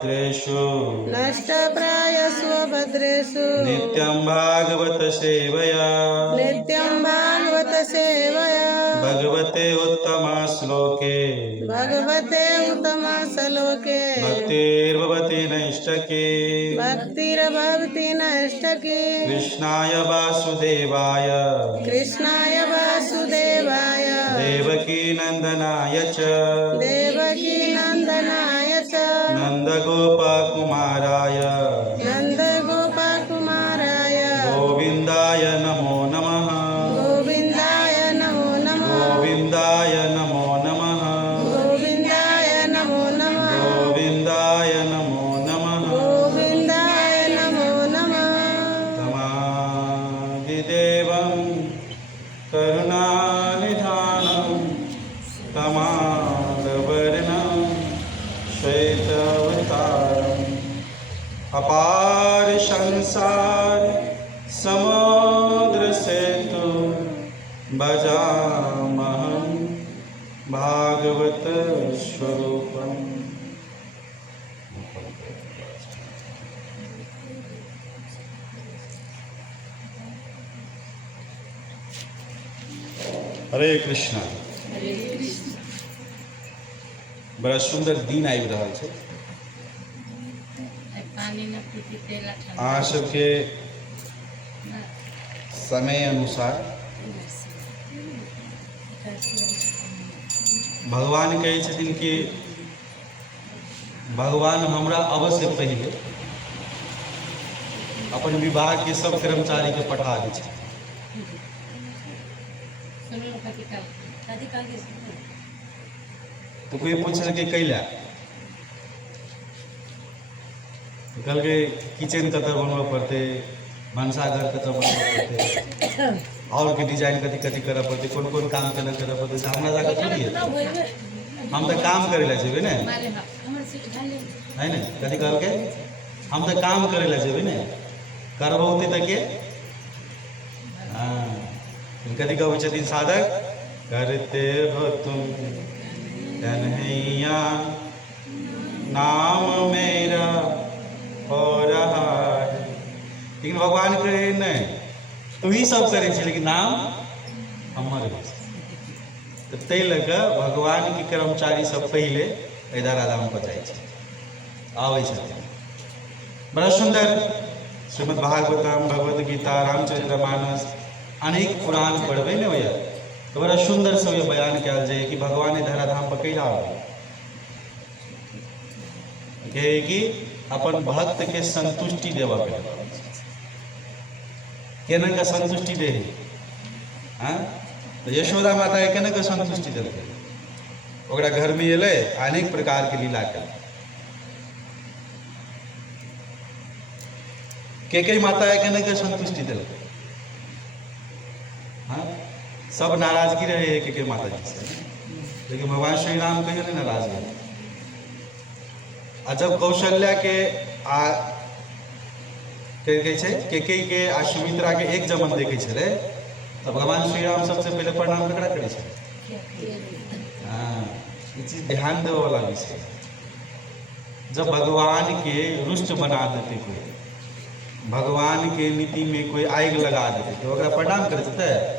भद्रेषु नष्टप्रायस्व भद्रेषु नित्यं भागवत सेवया नित्यं भागवत सेवया भगवते उत्तम श्लोके भगवते उत्तम श्लोके भक्तिर्भवति नैष्टके भक्तिर्भवति नष्टके कृष्णाय वासुदेवाय कृष्णाय वासुदेवाय देवकी नंदनाय च देवकी नंदनाय च नन्दगोपकुमाराय नन्दगोपकुमाराय गोविन्दाय नमो नमः गोविन्दाय नमो नमः गोविन्दाय नमो नमः गोविन्दाय नमो नमः गोविन्दाय नमो नमः गोविन्दाय नमो नमः तमादिदेवं करुणानिधानं तमालवर्णं श्वेतावतारम् अपार संसार समुद्र सेतु भजामहं भागवत स्वरूपम्। हरे कृष्णा। बड़ा सुंदर दिन आबि रहल छै। अहाँ सबके समय अनुसार भगवान कहै छथिन कि भगवान हमरा अवश्य पहिले अपन विभाग के सब कर्मचारी के पठा दै छै। तो कोई पूछल कि कैला तो कल के किचन कतर बनवा पड़ते, भंसाघर कतर बनवा पड़ते, और के डिजाइन कथी कथी करऽ पड़ते, कौन कौन काम केना करऽ पड़ते। हमरा जाके थोड़ी है, हम तो काम करे ला जेबे ने, है ने। कथी कहल के हम तो काम करे ला जेबे ने, करबो होते तक के। हाँ, कथी कहै छथिन साधक, करते हो तुम कन्हैया नाम मेरा हो रहा है। लेकिन भगवान कहे नहीं, तू ही सब करे छे, लेकिन नाम हमर है। तो तै लऽ भगवान के कर्मचारी सब पहले धरा धाम पर जाइ छै, आबै छथिन। बड़ा सुंदर श्रीमद् भागवतम, भगवद गीता, रामचरितमानस अनेक पुराण पढ़बे ने भैया, तो बड़ा सुंदर सब ये बयान कयल जाए कि भगवान धराधाम पर कैला कहे कि अपन भक्त के संतुष्टि देवा पे केना का संतुष्टि दे। हाँ, तो यशोदा माता के केना का संतुष्टि दिल, ओकरा घर में एले अनेक प्रकार के लीला कर। के माता के केना का संतुष्टि दिल। हाँ, सब नाराजगी रहे के माता जी से, लेकिन भगवान श्री राम कहियो नहीं नाराज हुए। आ जब कौशल्या के के आ सुमित्रा के एक जमन देखे छे, तब भगवान श्री राम सबसे पहले प्रणाम ककरा करे छे। हाँ, ये चीज ध्यान देवे वाला विषय। जब भगवान के रुष्ट बना देते कोई, भगवान के नीति में कोई आग लगा देते, तो ओकरा प्रणाम करे छे।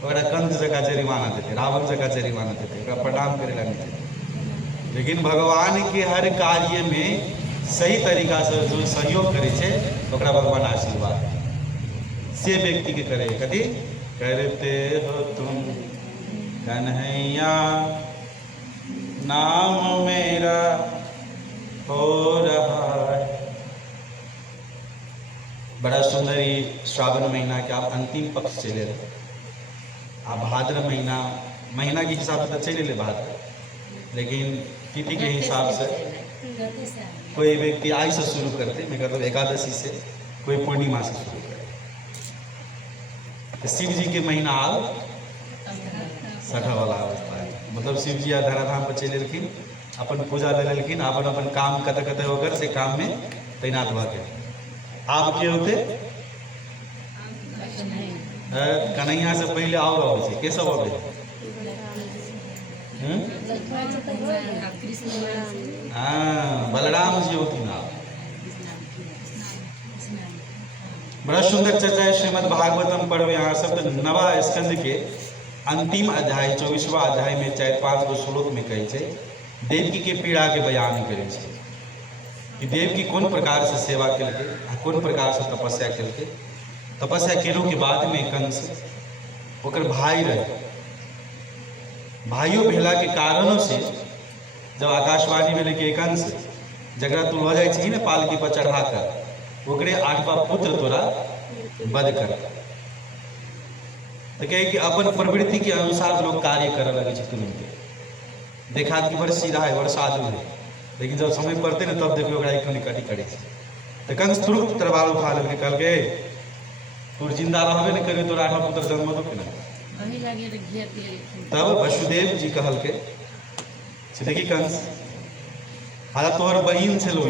ओकरा कंस जगह जरिमाना देते, रावण जगह जरिमाना देते, ओकरा प्रणाम करे ला नहीं देते। लेकिन भगवान के हर कार्य में सही तरीका से जो सहयोग करे छे, ओकरा भगवान आशीर्वाद से व्यक्ति के करे। कथी करते हो तुम कन्हैया नाम मेरा हो रहा है। बड़ा सुंदर ये श्रावण महीना के आप अंतिम पक्ष चले रहे। आ भाद्र महीना के हिसाब से चले ले भाद्र, लेकिन तिथि के हिसाब से कोई व्यक्ति आज से शुरू करते, मैं कहता हूँ एकादशी से, कोई पूर्णिमा से शुरू करे। शिव जी के महीना आल सठा वाला अवस्था है, मतलब शिव जी धराधाम पर चले लखिन, अपन पूजा ले लेलखिन, अपन अपन काम कते कते होकर से काम में तैनात भऽ के। आप के होते कन्हैया से पहले और आवे छे, के सब आवे हाँ, बलराम जी होती ना। बड़ा सुंदर चर्चा है श्रीमद् भागवतम पढ़ो यहाँ सब। तो नवा स्कंद के अंतिम अध्याय 24वां अध्याय में 4-5 गो श्लोक में कहे छे देवकी के पीड़ा के बयान करे छे कि देवकी कोन प्रकार से सेवा केलकै आ कोन प्रकार से तपस्या केलकै। तपस्या केलो के बाद में कंस ओकर भाई रहे, भाइयों भेला के कारणों से जब आकाशवाणी भेलै कि कंस जकरा तू लऽ जाइ छी ने पालकी पर चढ़ा कर ओकरे 8वां पुत्र तोरा वध कर। तो कहे कि अपन प्रवृत्ति के अनुसार लोग कार्य करने लगे छे तुरंत। देखा कि बड़ सीधा है, बड़ साधु है, लेकिन जब समय पड़ते ना तब देखो ओकरा एक निकटी करे छे। तो कंस तुरंत तलवार उठा लेके कहलकै तू जिंदा रहबे नहीं करे तोरा 8वां पुत्र जन्म दो कि तब वसुदेव जी कहलकै देखी कंस हालांकि तोहर बहन छलो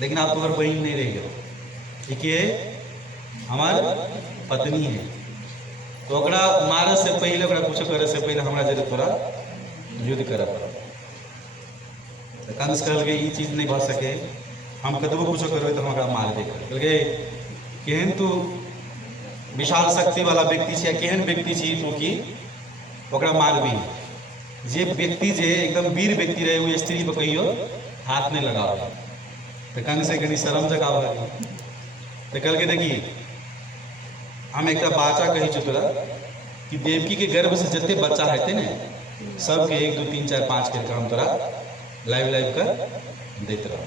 लेकिन आप तोहर बहन नहीं रह गए, ये हमार पत्नी है। तो ओकरा मारे से पहले ओकरा कुछ करे से पहले हमरा जरे तोरा युद्ध करे पड़त। तो कंस कहलकै ई चीज नहीं भ सके, हम कतबो कुछ करबै तो हमरा मार दे। कहलकै केहन तू विशाल शक्ति वाला व्यक्ति छे, केहन व्यक्ति छी तू की ओकरा मारबी। जे व्यक्ति जे एकदम वीर व्यक्ति रहे वो स्त्री पर कहियो हाथ नहीं लगावे। तो कंस से कनी शर्म जगावे। तो कहलकै देखी हम एक बाचा कही छो तोरा कि देवकी के गर्भ से जते बच्चा हेते ने सबके 1 2 3 4 5 करके हम तोरा लाइव कर देते रहो।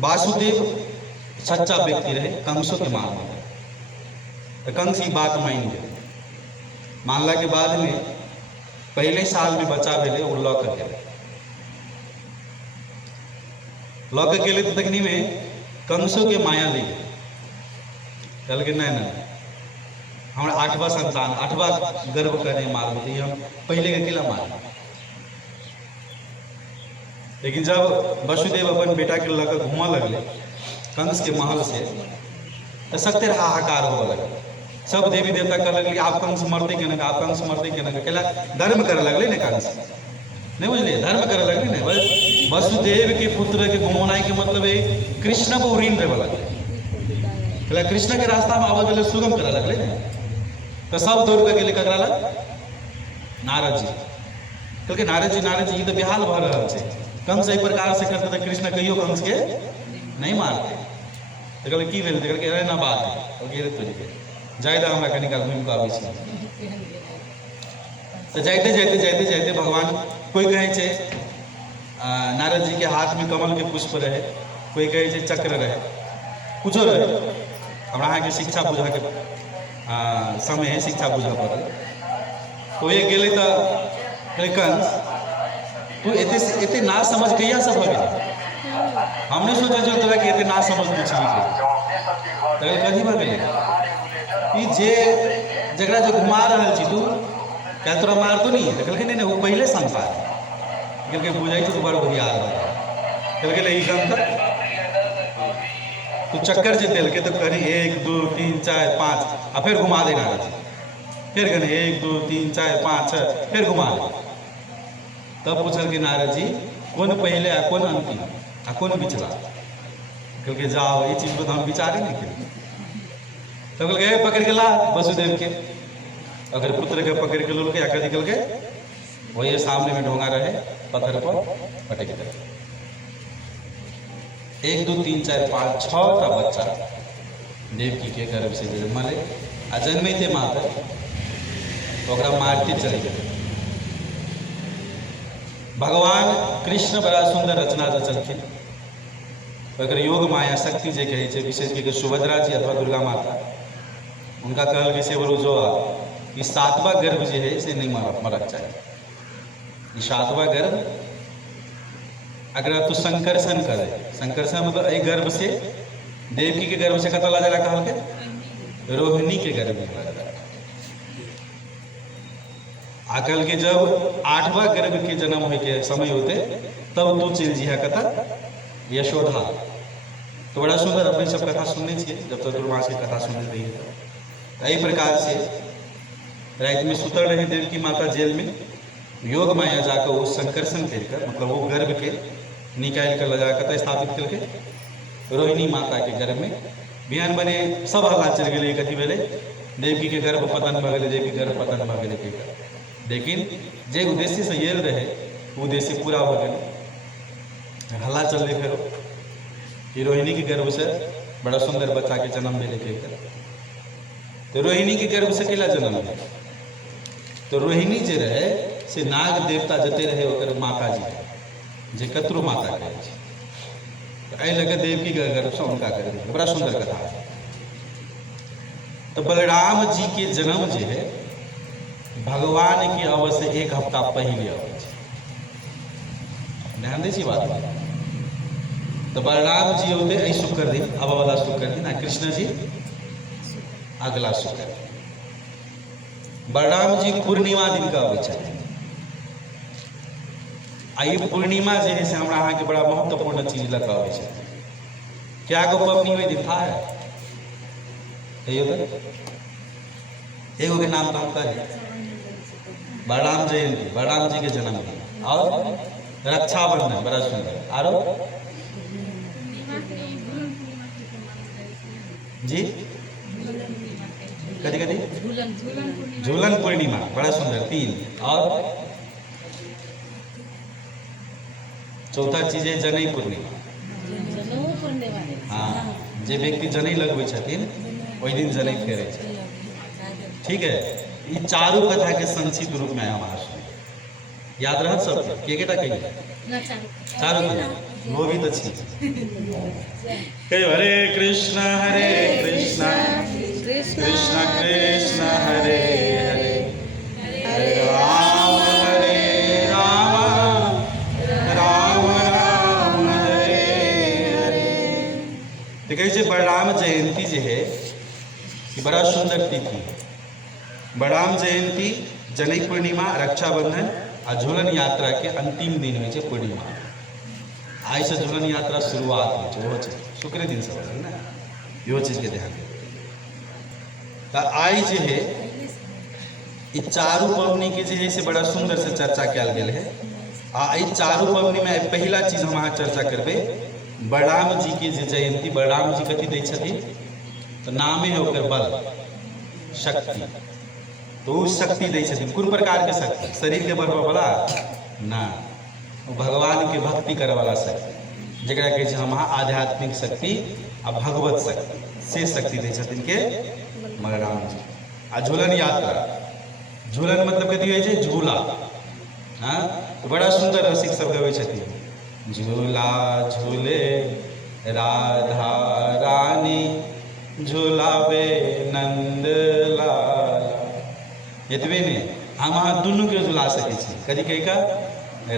वासुदेव सच्चा व्यक्ति रहे, कंसों के मान में। तो कंस की बात मान गए। मानला के बाद में पहले साल में बच्चा भेले वो लॉ कर गए। लॉ कर गेले तो तकनी में कंसों के माया ले गए। कल के नहीं हमारा 8वां संतान 8वां गर्भ करने मार देते हम पहले के अकेला मार। लेकिन जब वसुदेव अपन बेटा के लकर घूमा लगले कंस के महल से तो सत्य हाहाकार हो लगे। सब देवी देवता कर लगले आप कंस मरते के ना, आप कंस मरते के ना, केला धर्म करे लगले ने कंस नहीं बुझलिए, धर्म करे लगले ने। वसुदेव के पुत्र के घुमाने के मतलब है कृष्ण को ऋण देवे लगले, केला कृष्ण के रास्ता में आवे वाले सुगम करे लगले ने। तो सब दौड़ के लिए ककरा लग नारद जी। क्योंकि नारद जी ये तो बेहाल भ रहा है। कंस एक प्रकार से करते तो कृष्ण कहियो कंस के नहीं मारते। तो कहले की भेल? तो कहले ना बात है ओके तो जायदा हमरा कनी काल घूम के आबै छी। तो जाते भगवान कोई कहे छे नारद जी के हाथ में कमल के पुष्प रहे, कोई कहे छे चक्र रहे, कुछो रहे। हमरा अहाँ के शिक्षा बुझा के समय है, शिक्षा बुझा पड़ल। तो ये गेले तो कहले कंस तू एते ना समझ कहिया से भ गेल? हमने सोचे जो तोरा के एते ना समझ पूछली के तो कथी भ गेलै ई जे जकरा जो घुमा रहल छी तू क्या तोरा मारतो नहीं? तो कहलकै नहीं वो पहले संता है। कहलकै बुझाई तो बड़ बढ़िया कहलकै ई गम तू चक्कर जे देलकै तो करी 1 2 3 4 5 आ फिर घुमा देना फिर कहने 1 2 3 4 5 6 फिर घुमा दे। तब पूछल कि नारद जी कौन पहले आ कौन अंतिम आ कौन पिछला? कहलकै जाओ ये चीज पर तो हम विचार ही नहीं करें। तो कहलकै पकड़ के ला वसुदेव के। अगर पुत्र के पकड़ के लोग कथी कहलकै वही सामने में ढोंगा रहे पत्थर पर पटक दे। 1 2 3 4 5 6टा बच्चा देवकी के गर्भ से जन्मले आ जन्मते मात्र तो मारते चले गए। भगवान कृष्ण बड़ा सुंदर रचना रचलखिन। अगर योग माया शक्ति जे कहे छे विशेष करके सुभद्रा जी अथवा दुर्गा माता उनका कहल के से जो कि 7वां गर्भ जे है से नहीं मरक चाहिए। 7वां गर्भ अगर तू संकर्षण करे, संकर्षण मतलब एक गर्भ से देवकी के गर्भ से कत ला जाला कहल के रोहिणी के गर्भ में ला जाला। आकल के जब 8वां गर्भ के जन्म हो के समय होते तब तू चल जी कथा यशोधा। तो बड़ा सुंदर अपने सब कथा सुनने छे जब तक दुर्वास की कथा सुन रही है। तो यही प्रकार से रात में सुतल रहे देवकी माता जेल में योग माया जाकर वो संकर्षण करके मतलब वो गर्भ के निकाल कर लगा कर स्थापित करके रोहिणी माता के गर्भ में बिहान बने सब हल्ला चल गए कथी भेले देवकी के गर्भ पतन भ गए देवकी गर्भ पतन भ गए लेकिन जे उद्देश्य से ये रहे वो उद्देश्य पूरा हो गए हल्ला चल रहे फिर कि रोहिणी के गर्भ से बड़ा सुंदर बच्चा के जन्म मिले के तो रोहिणी के गर्भ से केला जन्म मिले तो रोहिणी जे रहे से नाग देवता जते रहे ओकर माता जी जे कतरु माता कहे छै तो एहि लगे देवकी के गर्भ से उनका कर दिया बड़ा सुंदर कथा है। तो बलराम जी के जन्म जे है भगवान की अवश्य एक हफ्ता पहले आवे छै ध्यान दै छी बात तो बलराम जी होते एहि शुक्र दिन अब वाला शुक्र दिन आ कृष्ण जी अगला शुक्र दिन बलराम जी पूर्णिमा दिन का आवे छै आई पूर्णिमा जे है से हमरा अहाँ के बड़ा महत्वपूर्ण चीज लगा आवे छै क्या गो पबनी में दिन था है कहियो तो एगो के नाम काम करे बलराम जयंती बलराम जी के जन्मदिन और रक्षाबंधन बड़ा सुंदर आरो जी कदी कदी झूलन पूर्णिमा बड़ा सुंदर 3 और चौथा चीज है जनै पूर्णिमा हाँ जे व्यक्ति जनै लगबै छथिन ओहि दिन जनै फेरै छै ठीक है ये चारों कथा के संक्षिप्त रूप में हमारा सुनिए याद रहत सब केटा कहिए चारों कथा वो भी तो अच्छी कहियो हरे कृष्णा कृष्णा कृष्णा हरे हरे हरे राम राम राम हरे हरे। तो कहे बलराम जयंती जो है ये बड़ा सुंदर तिथि बलराम जयंती जनै पूर्णिमा रक्षाबंधन आ झूलन यात्रा के अंतिम दिन होइ छै पूर्णिमा आई से झूलन यात्रा शुरुआत हो शुक्र दिन से होता है ना यो चीज के ध्यान तो आई जे है ये चारू पबनी के जे है से बड़ा सुंदर से चर्चा कल गेल है आ ई चारू पबनी में पहला चीज हम अहाँ चर्चा करबे बलराम जी के जे जयंती बलराम जी कथी दै छथिन तो नामे है ओकर बल शक्ति तो शक्ति दै छथिन कोन प्रकार के शक्ति शरीर के बढ़बा वाला ना भगवान के भक्ति करे वाला शक्ति जकरा कहै छै हम आध्यात्मिक शक्ति आ भगवत शक्ति से शक्ति दै छथिन के बलराम जी आ झूलन यात्रा झूलन मतलब कथी होइ छै झूला हाँ तो बड़ा सुंदर रसिक सब गबै छथिन झूला झूले राधा रानी झूलावे नंद लाला एतबे ने हम अहाँ दुनू के झुला सकै छी कथी कहि का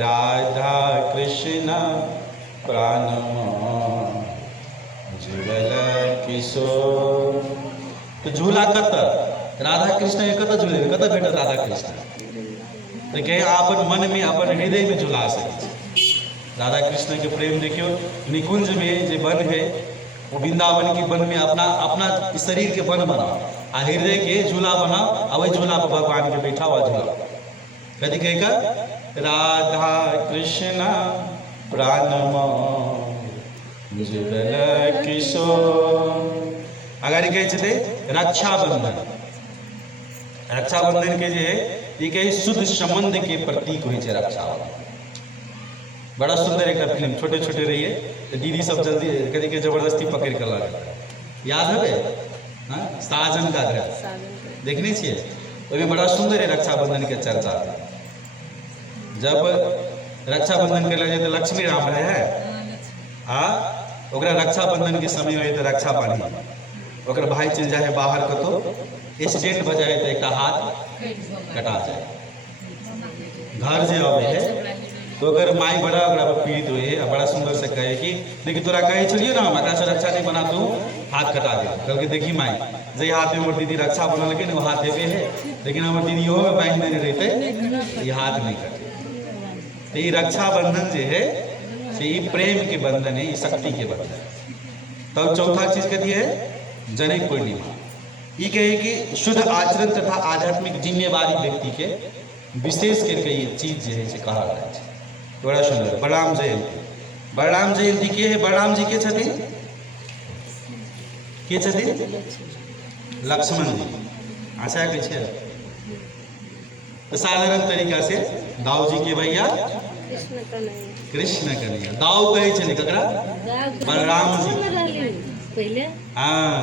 राधा कृष्ण प्राण झूलल किशोर तो झूला कत राधा कृष्ण के कत झूले कत भेटत राधा कृष्ण तो कहे अपन मन में अपन हृदय में झुला सकै छी राधा कृष्ण के प्रेम देखियो निकुंज में जे वन है वो वृंदावन के वन में अपना अपना शरीर के वन बनाओ आ हृदय के झूला बनाओ आ वही झूला पर भगवान के बैठा हुआ झूला कथी कहे का राधा कृष्ण प्राण झूलल किशोर अगर कहे छे रक्षाबंधन रक्षाबंधन के जे ये कहे शुद्ध संबंध के प्रतीक होइ छै रक्षाबंधन बड़ा सुंदर एक फिल्म छोटे छोटे रहिए तो दीदी सब जल्दी कभी के जबरदस्ती पकड़ कर लगे याद है हाँ साजन का घर देखने छिए तो बड़ा सुंदर है रक्षाबंधन के चर्चा जब रक्षाबंधन कर लगे तो लक्ष्मी राम रहे है हाँ ओकरा रक्षाबंधन के समय में तो रक्षा बांधी ओकर भाई चल जाए बाहर कतो एक्सीडेंट भ जाए तो एक हाथ कटा जाए घर जे आवे है तो अगर माई बड़ा पीड़ित हुए बड़ा सुंदर से कहे कि देखिए तोरा कहे छलिए ना हमरा से रक्षा नहीं बना तू हाथ कटा दे कल के देखी माई जे हाथ में हमर दीदी रक्षा बनल के ना वो हाथ हेबे है लेकिन हमर दीदी हो में बांध नहीं रहते ये हाथ नहीं कटे तो ये रक्षाबंधन जो है से ये प्रेम के बंधन है ये शक्ति के बंधन तब चौथा चीज कथी है जनै पूर्णिमा ये कहे कि शुद्ध आचरण तथा आध्यात्मिक जिम्मेवारी व्यक्ति के विशेष करके ये चीज जे है से कहल जाइ छै। बड़ा सुंदर बलराम जयंती। बलराम जयंती के है? बलराम जी के छथिन? के छथिन? लक्ष्मण जी। आशा के छै तो साधारण तरीका से दाऊ जी के भैया कृष्ण कन्हैया। दाऊ कहे छलै ककरा? बलराम जी। पहले हाँ,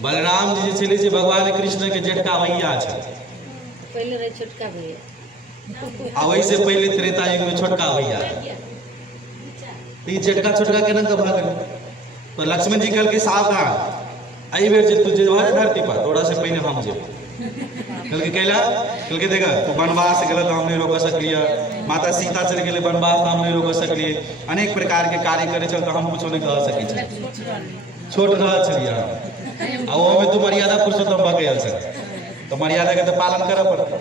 बलराम जी जे छलै से भगवान कृष्ण के जेठका भैया छै। पहले रहे छोटका भैया, आ वैसे पहले त्रेता युग में छोटका भैया है। तो ये जेठका छोटका केना के भऽ गेल? तो लक्ष्मण जी कहलकै सावधान, एहि बेर जे तू जेबह धरती पर तोरा से पहले हम जेबो। कहलकै कैला? कहलकै देखा तू वनवास गेल तो हम नहीं रोक सकलिए, माता सीता चल गेलै वनवास तो हम नहीं रोक सकलिए, अनेक प्रकार के कार्य करे चल तो हम कुछ नहीं कह सकै छी, छोट रह छलिए हम। आ ओमे तू मर्यादा पुरुषोत्तम भऽ गेल छल तो मर्यादा के तो पालन करऽ पड़तै।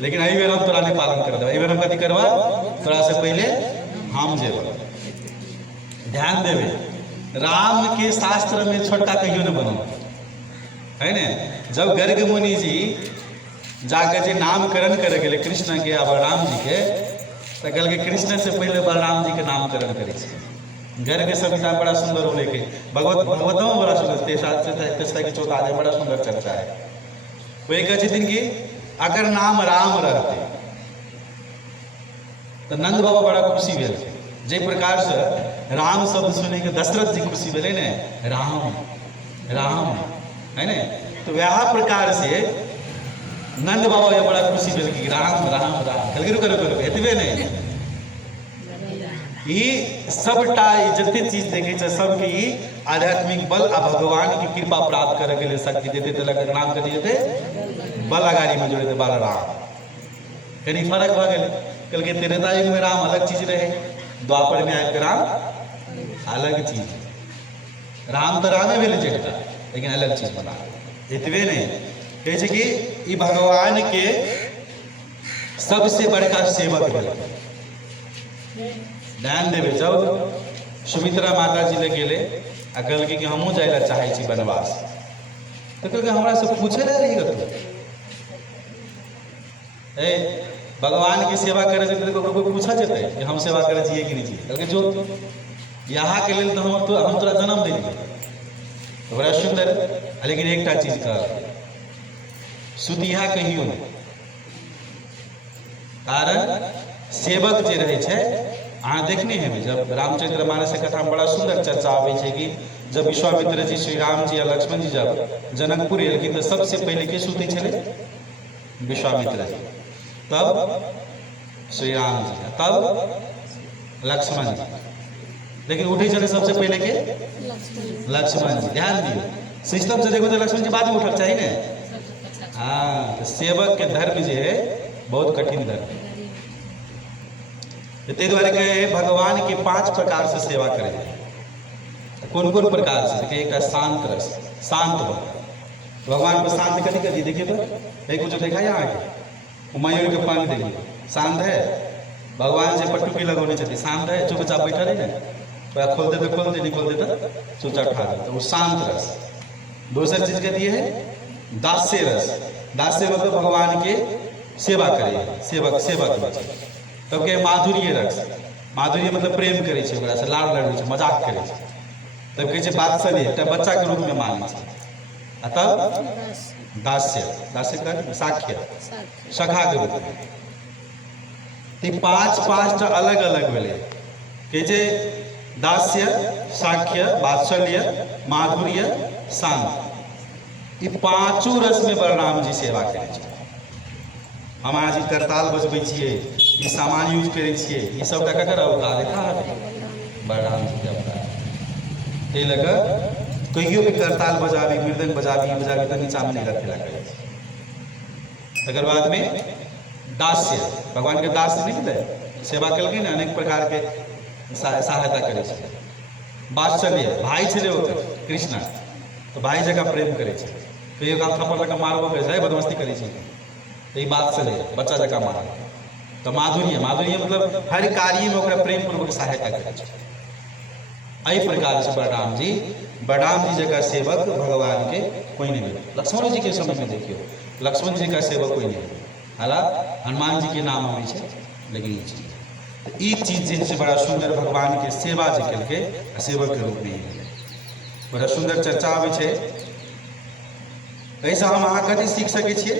लेकिन एहि बेर हम तोरा नहीं पालन कर देबै, एहि बेर हम कथी करबा? तोरा से पहले हम जेबो। ध्यान देवे, राम के शास्त्र में छोटका कहियो न बनो है ने। जब गर्ग मुनि जी जाकर जे नामकरण कर गेले कृष्ण के आ बलराम जी के, तो कहलकै कृष्ण से पहले बलराम जी के नामकरण करे छै। गर्ग संहिता बड़ा सुंदर होले के, भगवतों बड़ा सुंदर, तेसरा के चौथा अध्याय बड़ा सुंदर चर्चा है। वो एक छथिन कि अगर नाम राम रहते तो नंद बाबा बड़ा खुशी भेल। जे प्रकार से राम शब्द सुने के दशरथ जी खुशी भेले ने, राम राम है ने, तो वह प्रकार से नंद बाबा ये बड़ा खुशी भेल कि राम राम राम। कहलकै रुको रुको रुको, एतबे नहीं, ई सबटा जते चीज देखे छै सबके ई आध्यात्मिक बल आ भगवान की कृपा प्राप्त करे के लिए शक्ति देते। तो नाम कथी देते? बलागारी में जोड़े थे बलराम। कनी फर्क भऽ गेल। कहलकै त्रेता युग में राम अलग चीज रहे, द्वापर में आबि राम अलग चीज। राम तो रामे भेले जेठका, लेकिन अलग चीज बना। एतबे नहीं, कहै छै कि ई भगवान के सबसे बड़का सेवक भेल। ध्यान देवे, जब सुमित्रा माता जी लग गेले आ कहलकै कि हमहूँ जाय लए चाहै छी वनवास, तो कहलकै हमरा से पूछे रह रही तू ए भगवान की सेवा करे से तो कोई पूछा जेतै कि हम सेवा करे छियै कि नहीं छियै? कहलकै जो यहाँ के लेल तो हम तोरा जन्म देलियै। तो बड़ा सुंदर, लेकिन एक चीज कहल, सुतिहा कहियो नहीं। कारण सेवक जे रहे छै, अहाँ देखने हेबै जब रामचंद्र मानस कथा में बड़ा सुंदर चर्चा आबै छै कि जब विश्वामित्र जी श्री राम जी आ लक्ष्मण जी जब जनकपुर एलखिन तो सबसे पहले के सुतै छलै? विश्वामित्र जी, तब श्री राम जी, तब लक्ष्मण जी, लेकिन उठे चले सबसे पहले के लक्ष्मण जी। ध्यान दियो, सिस्टम से देखो तो लक्ष्मण जी बाद में उठक चाहिए ना। हाँ, तो सेवक के धर्म जो है बहुत कठिन धर्म है। ते द्वारे कहे भगवान के 5 प्रकार से सेवा करें। कौन कौन प्रकार से? देखिए, एक शांत रस, शांत भगवान को शांत कभी कभी देखिए तो एक कुछ देखा यहाँ आगे मयूर के पानी देखिए, शांत है। भगवान से पट्टुकी लगौने चाहिए, शांत है, चुपचाप बैठा रहे ना, तो खोल देते खोल दे, नहीं खोल देता चुपचाप ठा देता, वो शांत रस। दूसरी चीज कहती है दास्य रस। दास्य मतलब भगवान के सेवा करे, सेवक सेवक। तब के माधुर्य रस, माधुर्य मतलब प्रेम करे छै, ओकरा से लाड़ लड़ै छै, मजाक करे छै। तब कहै छै वात्सल्य, एकटा बच्चा के रूप में मानै छै। आ तब दास्य, दास्य का साख्य, सखा के रूप में। तो 5 अलग अलग भेलै, कहै छै दास्य, साख्य, वात्सल्य, माधुर्य, शांत। ई 5 रस में बलराम जी सेवा करे छै। हम आज करताल बजबै छियै, ई सामान यूज करै छियै, ई सब ककर अवतार है? कहाँ बलराम जी के अवतार। ताहि लऽ कऽ कहियो भी करताल बजाबी, मृदंग बजाबी तो नीचा में नहीं रखे लगे। तकर बाद में दास्य, भगवान के दास्य नहीं मिले, सेवा कलखिन, अनेक प्रकार के सहायता करे छै। वात्सल्य, भाई छलै ओकर कृष्ण, तो भाई जगह प्रेम करे छै। कहियो काम थप्पड़ लगा मारबो करे छै, बदमाशी करे छै, तो ये बात चले बच्चा जगह मारा। तो माधुर्य, माधुर्य मतलब हर कार्य में ओकरा प्रेम पूर्वक सहायता करे छै। एहि प्रकार से बलराम जी जगह सेवक भगवान के कोई नहीं मिले। लक्ष्मण जी के समय में देखियो, लक्ष्मण जी का सेवक कोई नहीं। हालांकि हनुमान जी के नाम आबै छै लेकिन ई चीज तऽ ई चीज जे छै बड़ा सुंदर भगवान के सेवा जे केलकै आ सेवक के रूप में ही भेलै। बड़ा सुंदर चर्चा आबै छै। एहिसँ हम अहाँ कथी सीख सकै छियै?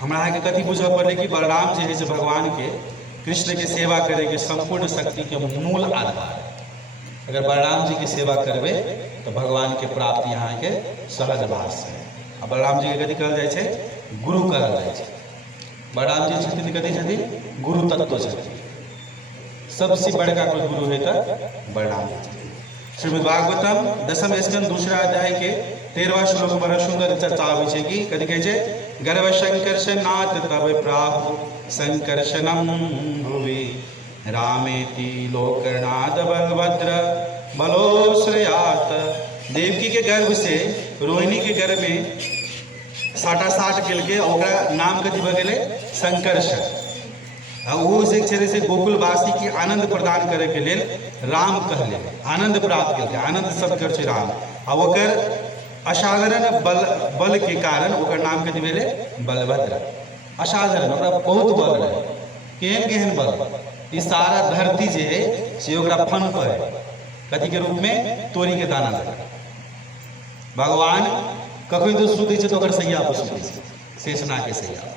हमरा अहाँके कथी बुझऽ पड़लै कि बलराम जे है से भगवान के कृष्ण के सेवा करे के संपूर्ण शक्ति के मूल आधार। अगर बलराम जी की सेवा करबै तो भगवान के प्राप्ति यहाँ के सहज भाष है। आ बलराम जी के कथी कहल जाइ छै? गुरु कहल जाइ छै। बलराम जी छथिन कथी छथिन? गुरु तत्व छथिन। सबसे बड़का कोई गुरु है तो बलराम जी छथिन। श्रीमद् भागवतम 10म स्कंद 2रा अध्याय के 13वां श्लोक में बड़ा सुंदर चर्चा आबै छै कि कथी कहै छै? गर्भ संकर्षणात् तब प्राहु संकर्षणम भुवि रामेति लोकनाथ बलभद्र बलोश्रयात। देवकी के गर्भ से रोहिणी के गर्भ में साटासाट केलकै, ओकरा नाम कथी भऽ गेलै? संकर्षण। आ ओ से गोकुलवासी के आनंद प्रदान करे के लेल राम कहले, आनंद प्राप्त केलकै। आनंद शब्द कर छै राम। आ ओकर असाधारण बल के कारण ओकर नाम कथी भेलै? बलभद्र। असाधारण, ओकरा बहुत बल रहै। केहन केहन बल? ई सारा धरती जे है से ओकरा फन पर है। कथी के रूप में? तोरी के दाना लगा। भगवान कखन तो सुतै छै तो ओकर सैया पर सुतै छै, शेषनाग के सैया।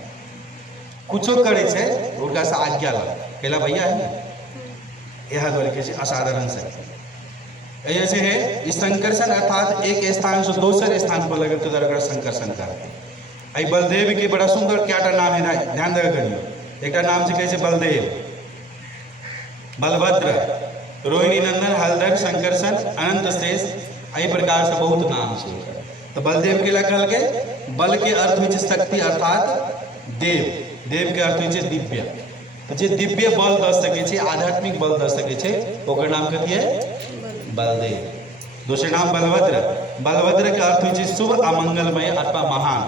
कुछो करे छै उनका से आज्ञा लगा कहला भैया है यह द्वारा के असाधारण शक्ति। ऐसे है इस संकर्षण अर्थात एक स्थान से दूसरे स्थान पर लगे तो जरा संकर्षण करते। आई बलदेव के बड़ा सुंदर क्या नाम है, ध्यान देगा करियो। एक नाम से कैसे? बलदेव, बलभद्र, रोहिणी नंदन, हलधर, संकर्षण, अनंत शेष। एहि प्रकार से बहुत नाम छै। तो बलदेव के लखल के बल के अर्थ होइ छै शक्ति अर्थात देव। देव के अर्थ होइ छै दिव्य। तो जे दिव्य बल दऽ सकै छै, आध्यात्मिक बल दऽ सकै छै, ओकर नाम कथी है? बलदेव। दोसर नाम बलभद्र। बलभद्र के अर्थ होइ छै शुभ आ मंगलमय अथवा महान।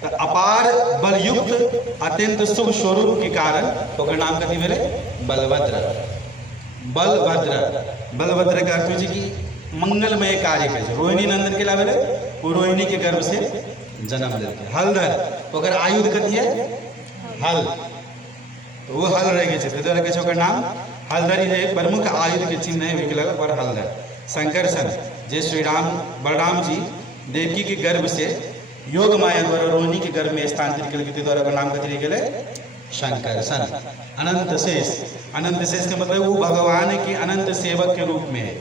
तो अपार बलयुक्त अत्यंत शुभ स्वरूप के कारण ओकर नाम कथी भेलै? बलभद्र। बलभद्र, बलभद्र के अर्थ होइ छै कि मंगलमय कार्य करे छै। रोहिणी नंदन के लाभ भेलै, वो रोहिणी के गर्भ से जन्म लेलकै। हलधर, ओकर आयुध कथी है? हल। तो वो हल रह गए थे, तो ओकर नाम हलधरी है। प्रमुख आयुध के चिन्ह है पर हलधर। संकर्षण, जे श्री राम बलराम जी देवकी के गर्भ से योग माया द्वारा रोहिणी के गर्भ में स्थानांतरित केलकै, द्वारा ओकर नाम कथी रह गेलै? शंकरषण। अनंत शेष, अनंत शेष के मतलब वो भगवान के अनंत सेवक के रूप में है।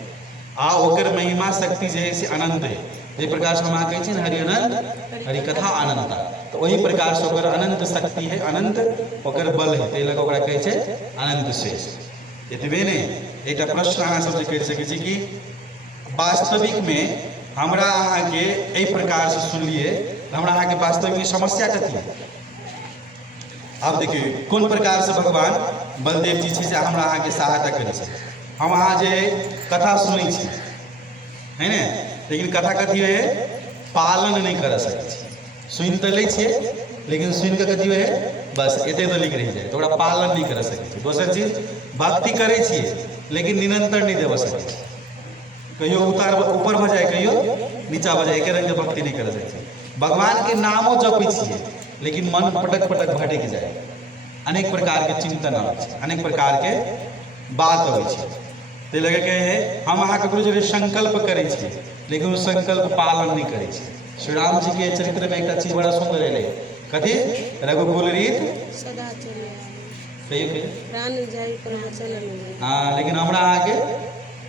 आ ओकर महिमा शक्ति जे है से अनंत है। जे प्रकार से हम अहाँ कहै छी ने हरि अनंत हरि कथा अनंता, तो वही प्रकार से ओकर अनंत शक्ति है, अनंत ओकर बल है, ताहि लऽ कऽ ओकरा कहै छै अनंत शेष। एतबे नहीं, एकटा प्रश्न अहाँ सब करि सकै छी कि वास्तविक में हमरा अहाँ के एहि प्रकार से सुनलिए, हमरा अहाँ के वास्तविक समस्या कथी है? अब देखिए कोन प्रकार से भगवान बलदेव जी छै जे हमरा अहाँ के सहायता करै छै। हम अहाँ जे कथा सुनै छी है ने, लेकिन कथा कथी है? पालन नहीं कर सकै छी। सुन तो लै छियै लेकिन सुन के कथी है? बस एते तो लिख रही जाए, तो ओकरा पालन नहीं कर सकै छी। दोसर चीज, भक्ति करै छियै लेकिन निरंतर नहीं देव सकै छी। कहियो ऊपर भऽ जाए, कहियो नीचा भऽ जाए, एक रंग के भक्ति नहीं कर सकै छी। भगवान के नामो जपै छियै लेकिन मन पटक पटक भटक जाए। अनेक प्रकार के चिंतन आबै छै, अनेक प्रकार के बात अबै छै। ताहि लऽ कऽ है हम अहाँ ककरो जे संकल्प करै छियै लेकिन उस संकल्प पालन नहीं करै छी। श्री राम जी के चरित्र में एक चीज बड़ा सुंदर एलै, कथी? रघुकुल रीत सदा चले कहियो प्राण जाई पर वचन नहीं। हाँ, लेकिन हमरा अहाँ के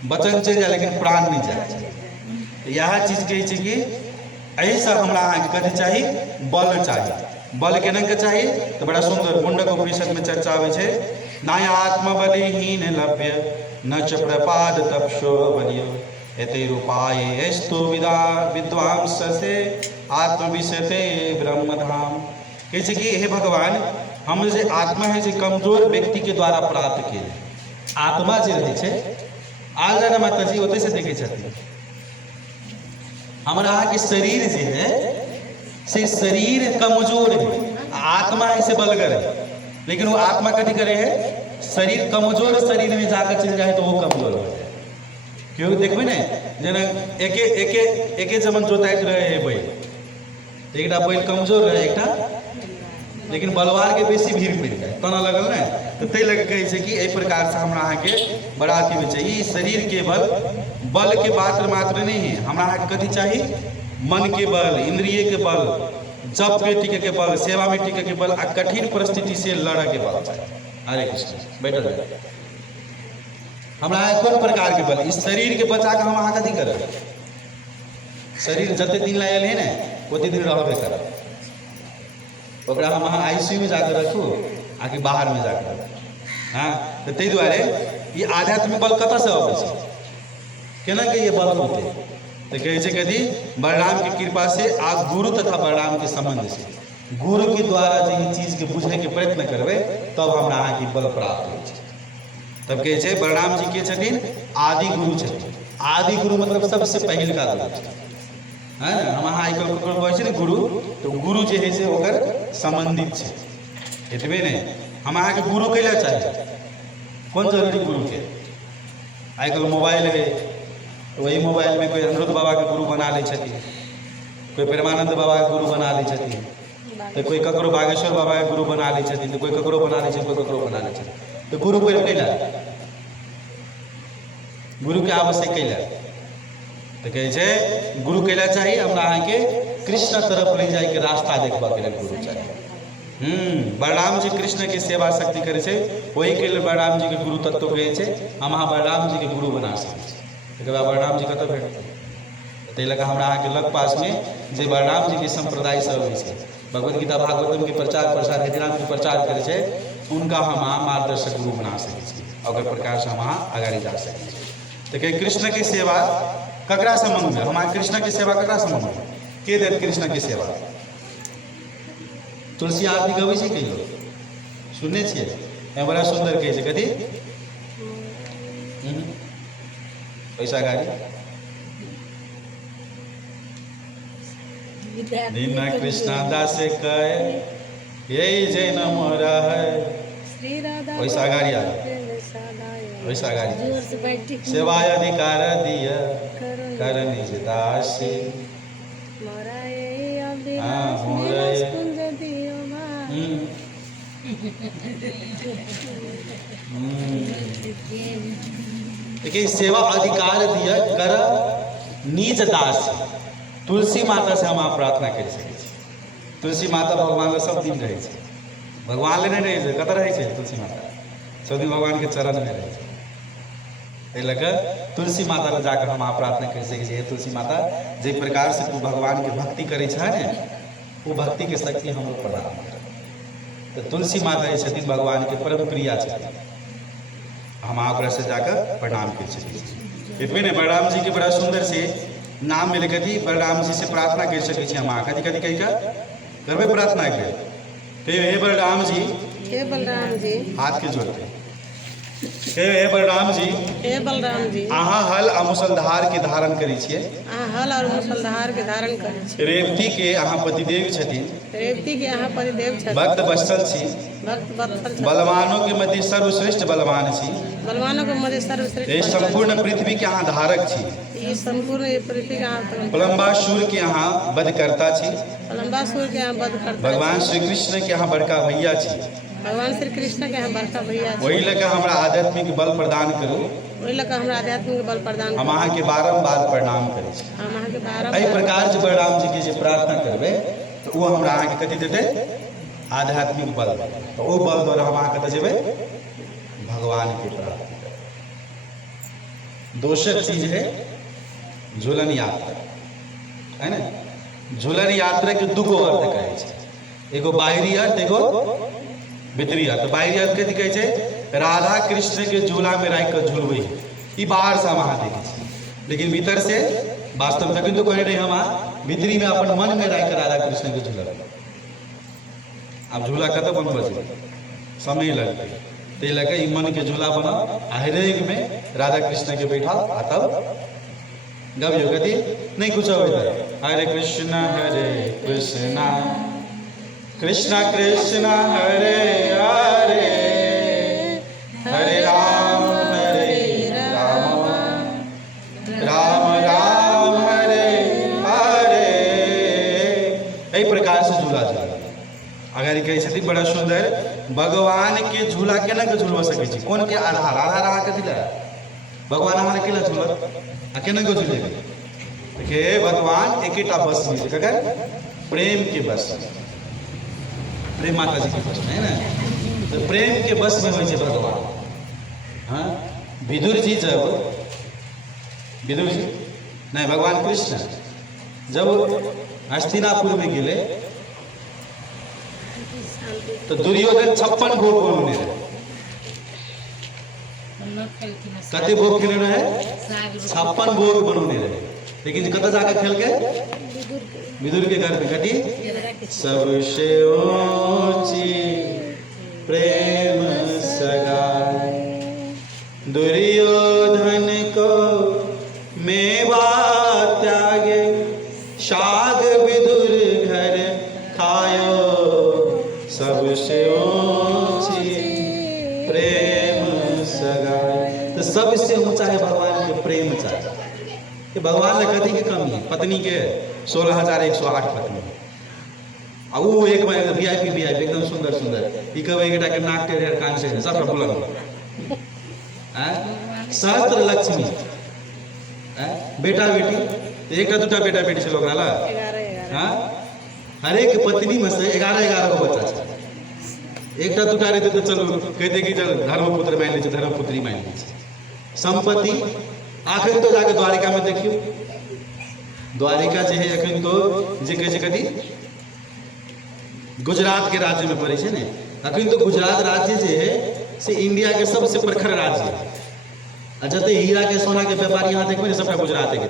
वचन चलि जाए लेकिन प्राण नहीं जाए। यह चीज कहै छै कि एहि से हमरा अहाँ के कथी चाही? बल चाही। बल केना के चाही? तो बड़ा सुंदर मुंडक उपनिषद में चर्चा आबै छै। नाय आत्मबलिहीन लभ्य न च प्रपाद तपशो बलियो एते रूपाये स्तु विद्वांस से आत्मविशते ब्रह्मधाम। कहै छै कि हे भगवान, हम जे आत्मा है जे कमजोर व्यक्ति के द्वारा प्राप्त केले। आत्मा जे रहै छै, आज जाना माता जी ओतै से देखै छथिन। हमरा अहाँ के शरीर जे है से शरीर कमजोर है, आत्मा है से बलगर है। लेकिन वो आत्मा कथी करे है? शरीर कमजोर शरीर में जाकर चल जाए तो वो कमजोर हो जाए। क्यों देखबे ना, जेना एके एके एके जमन जोताइत रहे है बैल, एकटा बैल कमजोर रहे, एकटा लेकिन बलवान के बेसी भीड़ पड़ जाए तना लगल ने तो तै लगे कहे छै कि एहि प्रकार से हमरा अहाँ के बड़ा अथी होइ छै। ई शरीर के बल के बात मात्र नहीं है, हमरा अहाँ के कथी चाही, मन के बल, इंद्रिय के बल, जप पे टिके के बल, सेवा में टिके के बल, आ कठिन परिस्थिति से लड़े के बल चाहिए। हरे कृष्ण बैठल जाए हमरा कोन प्रकार के बल, इस शरीर के बचा के हम अहाँ कथी करब, शरीर जते दिन लायल है ने ओते दिन रहबे करब, ओकरा हम अहाँ आईसीयू में जाकर रखू आकि बाहर में जाकर रखू। हाँ तो ताहि दुआरे ये आध्यात्मिक बल कतऽ से अबै छै, केना के ये बल होते तो कहे छै कथी, बलराम की कृपा से आ गुरु तथा बलराम के संबंध से, गुरु के द्वारा जो ये चीज के बुझने के प्रयत्न करबे तब हमरा अहाँ के बल प्राप्त होइ छै। तब कहे छै बलराम जी के छथिन आदि गुरु छथिन, आदि गुरु मतलब सबसे पहिल का गुरु है ना। हम अहाँ आइकाल्हि ककरो कहै छै ने गुरु, तो गुरु जे है से ओकर संबंधित छै, एतबे नहीं हम अहाँ के गुरु कैला चाहिए, कौन जरूरी गुरु के, आइकाल्हि मोबाइल है वही मोबाइल में कोई अनिरुद्ध बाबा के गुरु बना ले छथिन, कोई प्रेमानंद बाबा के गुरु बना ले छथिन, तो कोई ककरो बागेश्वर बाबा के गुरु बना ले छथिन, तो कोई ककरो बना ले छथिन, कोई ककरो बना ले छथिन। तो गुरु कोई कैला, गुरु के आवश्यक कैला, तो कहे छै गुरु कैला चाहिए हमरा अहाँ के कृष्ण तरफ ले जाए के रास्ता देखबा के लिए गुरु चाहिए। बलराम जी कृष्ण के सेवा शक्ति करे छै, वही के लिए बलराम जी के गुरु तत्व कहे छै, हम अहाँ बलराम जी के गुरु बना सकै छी। एक बार बलराम जी कतऽ भेटतै, ताहि लऽ कऽ हमरा अहाँ के लग पास में जे बलराम जी के संप्रदाय सब होइ छै, भगवद गीता भागवतम के प्रचार प्रसार हरिनाम के प्रचार करे छै, उनका हम अहाँ मार्गदर्शक गुरु बना सकै छी, ओकर प्रकार से हम अहाँ आगाड़ी जा सकै छी। तो कहे कृष्ण के सेवा ककरा संबंध में, हमारे कृष्ण के सेवा ककरा संबंध में, के देत कृष्ण के सेवा, तुलसी आरती गबै छै कहियो सुनने छियै, बड़ा सुंदर कहै छै कथी, पैसा गाड़ी दीना कृष्णा दास कहे यही जैन मोरा है, पैसा गाड़ी आ पैसा गाड़ी सेवाय अधिकार दिया कर निज दासी, हाँ मोरा देखिए सेवा अधिकार दिया कर निज दास। तुलसी माता से हम प्रार्थना कर सकै छी, तुलसी माता भगवान के सब दिन रहे छै, भगवान ले नहीं रहे छै, कतऽ रहे छै तुलसी माता, सब दिन भगवान के चरण में रहे छै। एहि लऽ कऽ तुलसी माता लग जाकर हम प्रार्थना कर सकै छी, हे तुलसी माता जे प्रकार से तू भगवान के भक्ति करे छै ने, वो भक्ति के शक्ति हम प्रदान कर। तो तुलसी माता जे छथिन भगवान के परम प्रिया छथिन, हम ओकरा से जाकर प्रणाम कर सकै छी। इतने ने बलराम जी के बड़ा सुंदर से नाम मिले कथी, बलराम जी से प्रार्थना कर सकै छी हम कथी कथी कही का करबे प्रार्थना के, तो हे बलराम जी, हे बलराम जी, हाथ के जोड़ते हे बलराम जी, हे बलराम जी, अहाँ हल आ मुसलधार के धारण करै छियै, अहाँ हल और मुसलधार के धारण करै छी, रेवती के अहाँ पतिदेव छथिन, रेवती के अहाँ पतिदेव छथिन, भक्त वत्सल छी, भक्त वत्सल छथिन, बलवानों के मध्य सर्वश्रेष्ठ बलवान छी, बलवानों के मध्य सर्वश्रेष्ठ, ये संपूर्ण पृथ्वी के अहाँ धारक छी, ये संपूर्ण पृथ्वी के अहाँ प्रलंबासुर के अहाँ वधकर्ता छी, प्रलंबासुर के अहाँ वध करता, भगवान श्री कृष्ण के अहाँ बड़का भैया छी, भगवान श्री कृष्ण के अहाँ बड़का भैया छी, वही लऽ कऽ हमरा आध्यात्मिक बल प्रदान करू, वही लऽ कऽ हमरा आध्यात्मिक बल प्रदान हम अहाँ के बारम्बार प्रणाम करै छी। हम अहाँ के बारह एहि प्रकार से बलराम जी के जे प्रार्थना करबै तो वो हमरा अहाँ के कथी देतै, आध्यात्मिक बल, तो वो बल द्वारा हम अहाँ कतऽ जेबै, भगवान के प्राप्ति करबै। दोसर चीज है झूलन यात्रा, है ना, झूलन यात्रा के दूगो अर्थ कहै छै, एगो बाहरी अर्थ एगो भीतरी अर्थ। बाहरी अर्थ कथी कहै छै, राधा कृष्ण के झूला में राखि कऽ झुलबै, ई बाहर से हम अहाँ देखै छी, लेकिन भीतर से वास्तव तक तो कहै रही हम अहाँ भीतरी में अपन मन में राखि कऽ राधा कृष्ण के झूलल। अब झूला कतऽ बनबै छै, समय लगतै, ताहि लऽ कऽ ई मन के झूला बनाओ आ हृदय में राधा कृष्ण के बैठाओ, आ तब गबियो कथी नहीं कुछ अबै, हरे कृष्ण कृष्ण कृष्ण हरे हरे, हरे राम राम राम हरे हरे। एहि प्रकार से झूला झूला अगर कहै छथिन बड़ा सुंदर भगवान के झूला केना के झूलवा सकै छी कोन के आधार अहाँ के दिला भगवान अहाँ केला झूलत आ केना के झूलेबै के भगवान एकेटा बस में छै ककर प्रेम के बस प्रेम माता जी के बस में है ना तो प्रेम के बस में होइ छै भगवान हाँ विदुर जी नहीं भगवान कृष्ण जब हस्तिनापुर में गेले तो दुर्योधन 56 भोग बनौने रहे कते भोग खेले रहे 56 भोग बनौने रहे लेकिन कतऽ जाके खेल के विदुर के घर पे कटी सबसे ऊंची प्रेम सगाई दुर्योधन को मेवा त्यागे शाग विदुर घर खायो सबसे ऊंची प्रेम सगाई तो सबसे ऊंचा है भगवान के प्रेम चाहिए कि भगवान ने कथी की कमी है पत्नी के 16,108 पत्नी आ वो एक में वीआईपी एकदम सुंदर ई कहबै एकटा के नाक टेढ़ कान से सब बुलंद सहस्त्र लक्ष्मी बेटा बेटी एक दूटा बेटा बेटी छै ओकरा ला 11 हर एक पत्नी में से 11 गो बच्चा छै एकटा दूटा रहते तो चलो कहते कि चल धर्मपुत्र मान लै छै धर्मपुत्री मान लै छै संपत्ति आखिर तो जाके द्वारिका में देखियो द्वारिका जे है अखन तो जे कहै छै कथी गुजरात के राज्य में पड़े छै ने अखन तो गुजरात राज्य जे है से इंडिया के सबसे प्रखर राज्य है आ जते हीरा के सोना के व्यापारी यहाँ देखबै सबटा गुजरात के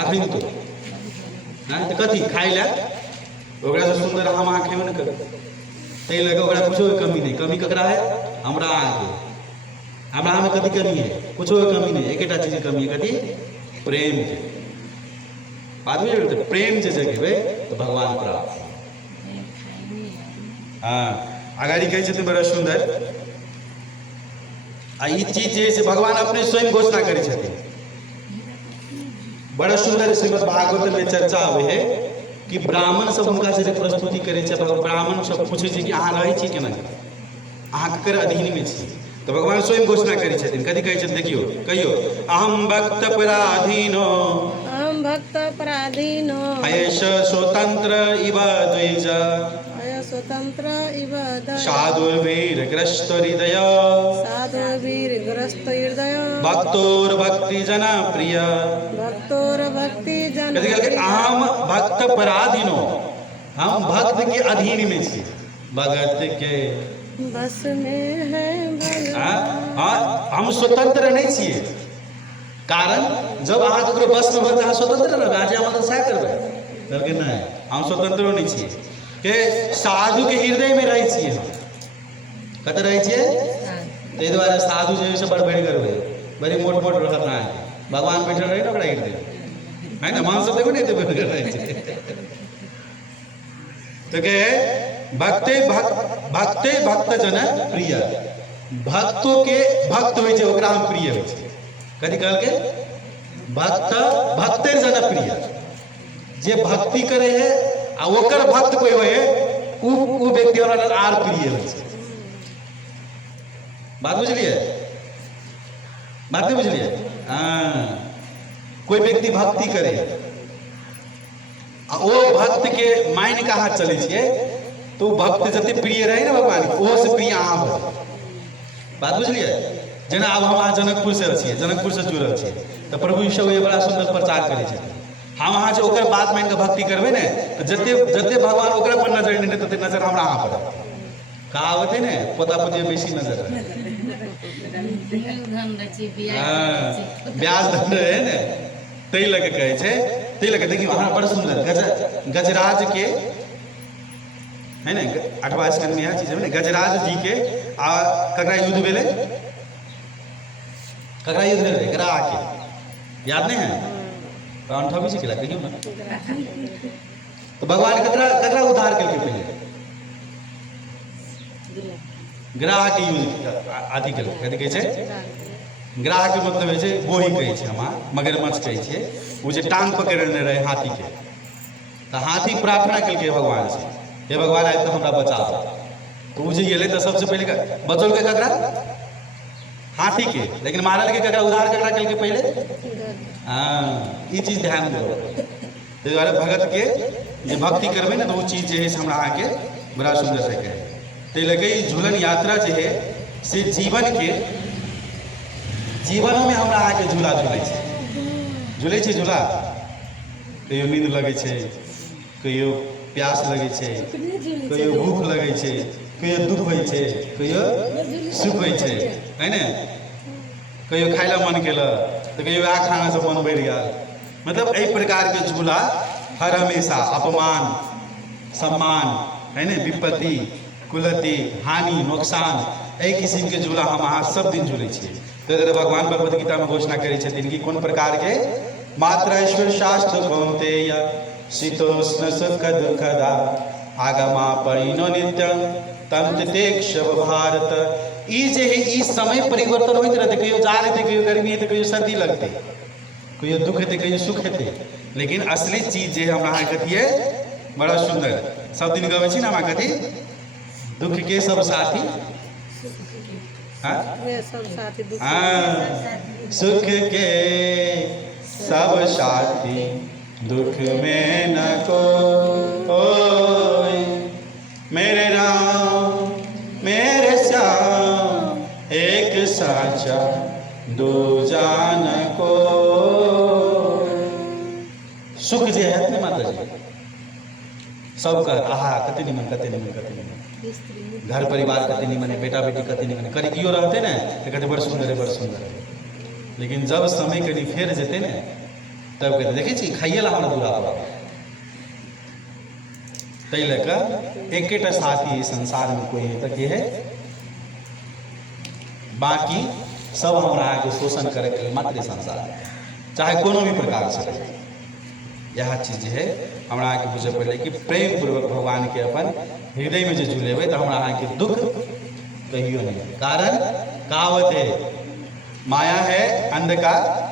अखन तो तो कथी खाइ ला ओकरा से सुंदर हम अहाँ खेबे न करब तै लगे ओकरा कुछो के कमी नहीं कमी ककरा है हमरा अहाँ के हमरा में कथी कमी है कुछो के कमी नहीं एकेटा चीज के कमी है कथी प्रेम के बात बुझियौ तो प्रेम जे जगेबै तो भगवान प्राप्त हाँ अगाड़ी कहै छथिन बड़ा सुंदर आ ई चीज जे से भगवान अपने स्वयं घोषणा करै छथिन बड़ा सुंदर श्रीमद् भागवत में चर्चा आवे है कि ब्राह्मण सब हुनका से प्रस्तुति करे छै ब्राह्मण सब पूछे छै कि अहाँ रहै छी केना अहाँ केकर अधीन में छी तो भगवान स्वयं घोषणा करै छथिन कथी कहै छथिन देखियो कहियो अहम भक्त पराधीनो हम भक्त पराधीनो अयश स्वतंत्र इव द्विज अय स्वतंत्र इव साधुर्वीर ग्रस्त हृदय साधुर्वीर ग्रस्त हृदय भक्तोर भक्ति जना प्रिय भक्तोर भक्ति जन कथी कहलकै अहम भक्त पराधीनो हम भक्त के अधीन में छी भगत के बस में है भगवान हम स्वतंत्र नहीं छिए कारण जब अहाँ ककरो बस में होत अहाँ स्वतंत्र रहबै आज हम तो सह करबै कहलकै नहीं हम स्वतंत्र नहीं छिए के साधु के हृदय में रहै छिए हम कतऽ रहै छिए ताहि दुआरे साधु जे से बड़ बढ़ करबै बड़ी मोट मोट रहत ना भगवान बैठल रहे ना ओकरा हृदय है ना मान सब देखो नहीं तो बैठ रहै छै तो के भक्ते भक्त जन प्रिय भक्तों के भक्त होइ छै ओकरा हम प्रिय होइ छै कथी कहलकै भक्तेर जन प्रिय जे भक्ति करे है आ ओकर भक्त कोई होय उ व्यक्ति हमरा आर प्रिय होइ छै बात बुझलिए बात नहीं बुझलिए कोई व्यक्ति भक्ति करे आ ओ भक्त के मान के हाथ चले छिए तो भक्त जते प्रिय रहे ना भगवान के ओहो से प्रिय अहाँ हो बात बुझलिए जेना अब हम अहाँ जनकपुर से छिए जनकपुर से जुड़ल छिए तो प्रभु यीशु ये बड़ा सुंदर प्रचार करे छथिन हम अहाँ जे ओकर बात मान के भक्ति करबै ने तो जते भगवान ओकरा पर नजर नहीं तते नजर हमरा अहाँ पर कहावत है ने पोता पोती बेसी नजर ब्याज धन रहे ने तै लगे कहै छै तै लगे देखियो अहाँ बड़ सुंदर गजराज के है ना 8वां स्कंद में यह चीज है ना गजराज जी के आ ककरा युद्ध भेले ककरा युद्ध भेले ग्राह के याद नहीं है तो 28 किला कहियो ना तो भगवान ककरा उद्धार करके पहले ग्राह के युद्ध आदि के कथी कहै छै ग्राह के मतलब है गोही कहै छै हम मगरमच्छ कहै छै वो जे टांग पकड़ने रहे हाथी के तो हाथी प्रार्थना कल भगवान से हे भगवान आए तो हमरा बचा। तो वो जे गेले तो सबसे पहले बचल के ककरा हाथी के, लेकिन मारल के ककरा उधार ककरा कल के पहले। हाँ ये चीज ध्यान दो। ताहि दुआरे भगत के जे भक्ति करबे ना तो वो चीज जे है से हमरा अहाँके बड़ा सुंदर से कहे। ताहि लगे झूलन यात्रा जे है से जीवन में हमरा अहाँके झूला झूले छै झूला। कहियो नींद लगे छै, कहियो प्यास लगे छै, कहियो भूख लगे छै, कहियो दुख होइ छै, कहियो सुख होइ छै, है ने। कहियो खाय ला मन केल तो कहियो वएह खाना से मन बढ़ि गेल। मतलब एहि प्रकार के झूला हर हमेशा अपमान सम्मान, है ने, विपत्ति कुलति हानि नुकसान, एहि किस्म के झूला हम अहाँ सब दिन झूले छियै। तो भगवान भगवत गीता में घोषणा करै छथिन कि कोन प्रकार के मात्र ईश्वर शास्त्र कौन्तेय शीतोष्ण सुख दुखदा आगमा परिणो नित्यं तंतेक्षव भारत। ई जे है ई समय परिवर्तन होते रहते, कहियो जाड़ हेतै, कहियो गर्मी हेतै, कहियो सर्दी लगते, कहियो दुख हेतै, कहियो सुख हेतै। लेकिन असली चीज जे हमरा अहाँ कथी है बड़ा सुंदर सब दिन गबै छी ना हमरा कथी दुख के सब साथी। हाँ सुख के सब साथी दुख में न कोई, मेरे राम मेरे श्याम एक साचा दो जान को। सुख जे है ना माता जी सबका आहा कते निमन घर परिवार कते निमन है, बेटा बेटी कते निमन है, करियो रहते ना तो कहते बड़ सुंदर है बड़ सुंदर है। लेकिन जब समय कनी फेर जेते ना तब कहते देखे छी खाइए ला हमरा दूरा पर। तै लेकर एकेटा साथी संसार में कोई है तक ये है, बाकी सब हमरा के शोषण करे के मात्र संसार चाहे कोनो भी प्रकार से। यह चीज है हमरा के बुझे पड़े कि प्रेम पूर्वक भगवान के अपन हृदय में जो झूलेबे तो हमरा के दुख कहियो नहीं। कारण कहावत है माया है अंधकार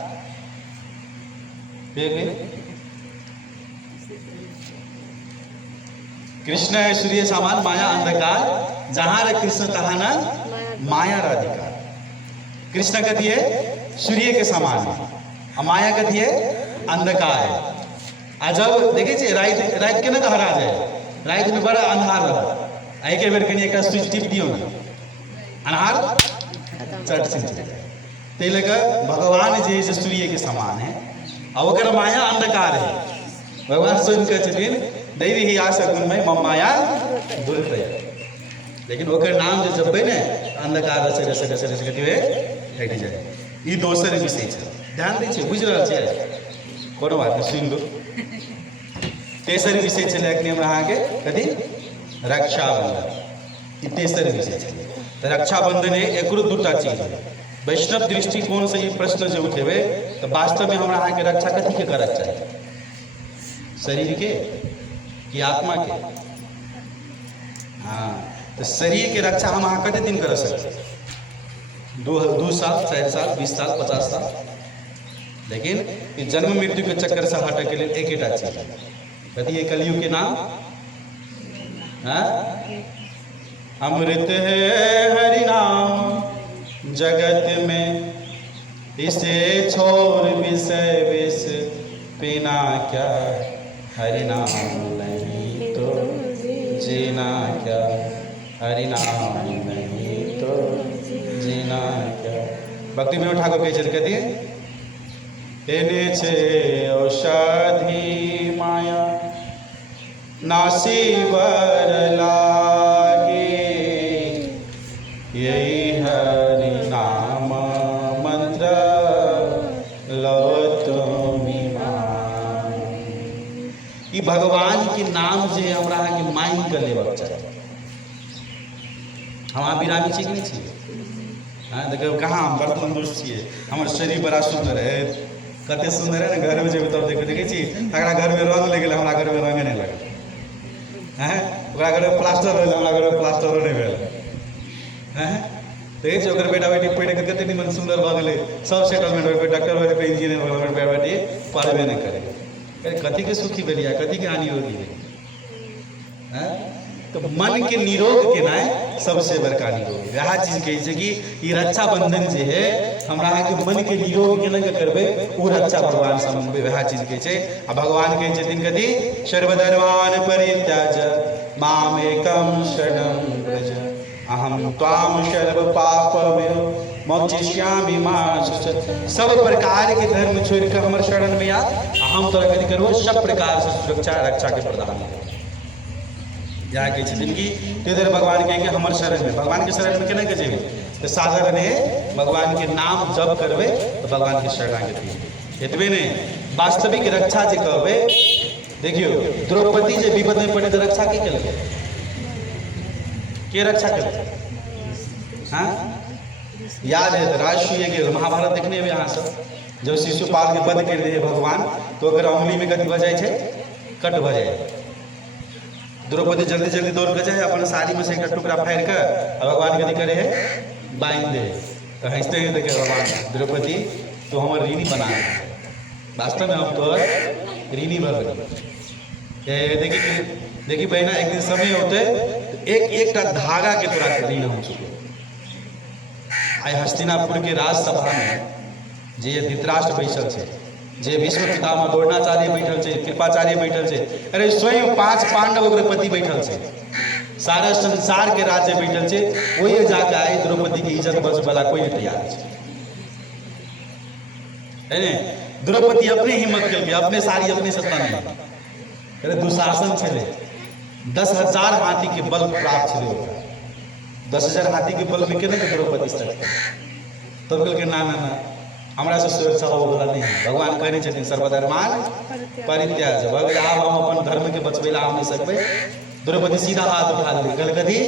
कृष्ण है सूर्य समान माया अंधकार, जहां रे कृष्ण तहां न माया राधिका। कृष्ण कथी है सूर्य के समान है और माया कथी है अंधकार है। आ जब देखे छे रात के ना हरा जाए, रात में बड़ा अन्हार रहा, एक बेर कनी एक स्विच टिप दियो ना अन्हार चट से ते लगा भगवान जे है सूर्य के समान है और ओकर माया अंधकार है। भगवान स्वयं कहै छथिन दैवी ही आशा गुणमय मम माया दूर करे। लेकिन ओकर नाम जे जपबै ने अंधकार रसे रसे रसे रसे कथी हटि जाए। ई दोसर विषय छै, ध्यान दै छै, बुझि रहल छियै, कोनो बात नहीं सुन लो। तेसर विषय छलै अखनी हमरा अहाँके कथी रक्षाबंधन। ई तेसर विषय छलै। तो रक्षाबंधन है एकरो दूटा चीज है। वैष्णव दृष्टिकोण से ये प्रश्न जो उठेबे तो वास्तव में हमरा अहाँके रक्षा कथी के करक चाहिए, शरीर के कि आत्मा के। हाँ तो शरीर के रक्षा हम अहाँ कते दिन कर सकते, 2 साल 4 साल 20 साल 50 साल। लेकिन जन्म मृत्यु के चक्कर से हटे के लिए एक चीज कथी कलयुग के नाम अमृत है हरि नाम जगत में, इसे छोड़ विषय विष पीना क्या, हरि नाम नहीं तो जीना क्या, हरि नाम नहीं तो जीना क्या। भक्ति विनोद ठाकुर कहै छथि कथी एने छे औषधि माया नासी बर लागे, यही हरि नाम मंत्र लो तुमी मांगे। ई भगवान के नाम जे हमरा के मांग के लेबक चाही। हम बिरामी छी कि नहीं छी? हाँ देखो कहाँ हम बड़ तंदुरुस्त छियै, हमर शरीर बड़ा सुंदर है, कते सुंदर है ना। घर में जेबै तब देखो देखे छी तकरा घर में रंग लगे, हमरा घर में रंग नहीं लगे हैं, ओकरा घर में प्लास्टर भेल, हमरा घर में प्लास्टरो नहीं भेल हैं। देखे छी ओकर बेटा बेटी पढ़ के कते निमन सुंदर भ गेलै, सब सेटलमेंट हो गए, डॉक्टर भेल, इंजीनियर भेल, हमर बेटा बेटी पढ़बे नहीं करे। कथी के सुखी भेलिया, कथी के हानि होगी हैं। तो मन के निरोग के नाय सबसे बड़का निरोग वह चीज कहे छै कि ई रक्षाबंधन जे है हमरा के मन के निरोग के न करबे ओ रक्षा भगवान से मनबे वह चीज कहे छै आ भगवान कहे छथिन कथि सर्वधर्मान् परित्याज मामेकं शरणं व्रज अहम त्वाम सर्व पापमेव मोक्षयिष्यामि मा शुचि। सब प्रकार के धर्म छोड़ कर हमर शरण में आ हम तोरा कथि करबो सब प्रकार से सुरक्षा रक्षा के प्रदान करबो। यहाँ कहे छथिन कि तेरे भगवान कहे कि हमर शरण में भगवान के शरण में केना के जेबे तो साधन है भगवान के नाम जप करबे तो भगवान के शरणागति एतबे नहीं वास्तविक रक्षा जे कहबे। देखियो द्रौपदी जे विपद में पड़े तो रक्षा के केलकै के रक्षा केलकै हाँ याद है राष्ट्रीय के महाभारत देखने में यहाँ सब जब शिशुपाल के वध कर दिए भगवान तो अगर अंगुली में कथि भ जाए छै कट भ जाए द्रौपदी जल्दी जल्दी दौड़ के जाए अपन साड़ी में से एक टुकड़ा फाड़ कर भगवान कथि करे है बांध दे तो हंसते हैं देखे भगवान द्रौपदी तो हमारे ऋणी बना वास्तव में हम तो ऋणी बन देखी बहना एक दिन समय होते एक धागा के तोरा के ऋण हो चुके आई हस्तिनापुर के राजसभा में जे धृतराष्ट्र बैठल छे जे विश्व पितामह द्रोणाचार्य बैठल छे कृपाचार्य बैठल छे अरे स्वयं 5 पांडव ओकरे पति बैठल छे सारा संसार के राज्य बैठल छे ओए जाके आई द्रौपदी की इज्जत बच वाला कोई तैयार छे है ने द्रौपदी अपने हिम्मत करके अपने सारी अपने सत्ता नहीं अरे दुशासन छले 10,000 हाथी के बल प्राप्त छले 10,000 हाथी के बल में केना के द्रौपदी तक तब कहलकै ना ना ना हमरा से सुरक्षा हो वाला नहीं भगवान कहने छथिन सर्वधर्मान् परित्याज भगवान आब हम अपन धर्म के बचबै ला हम नहीं सकबै। द्रौपदी सीधा हाथ उठा ली कहल कथी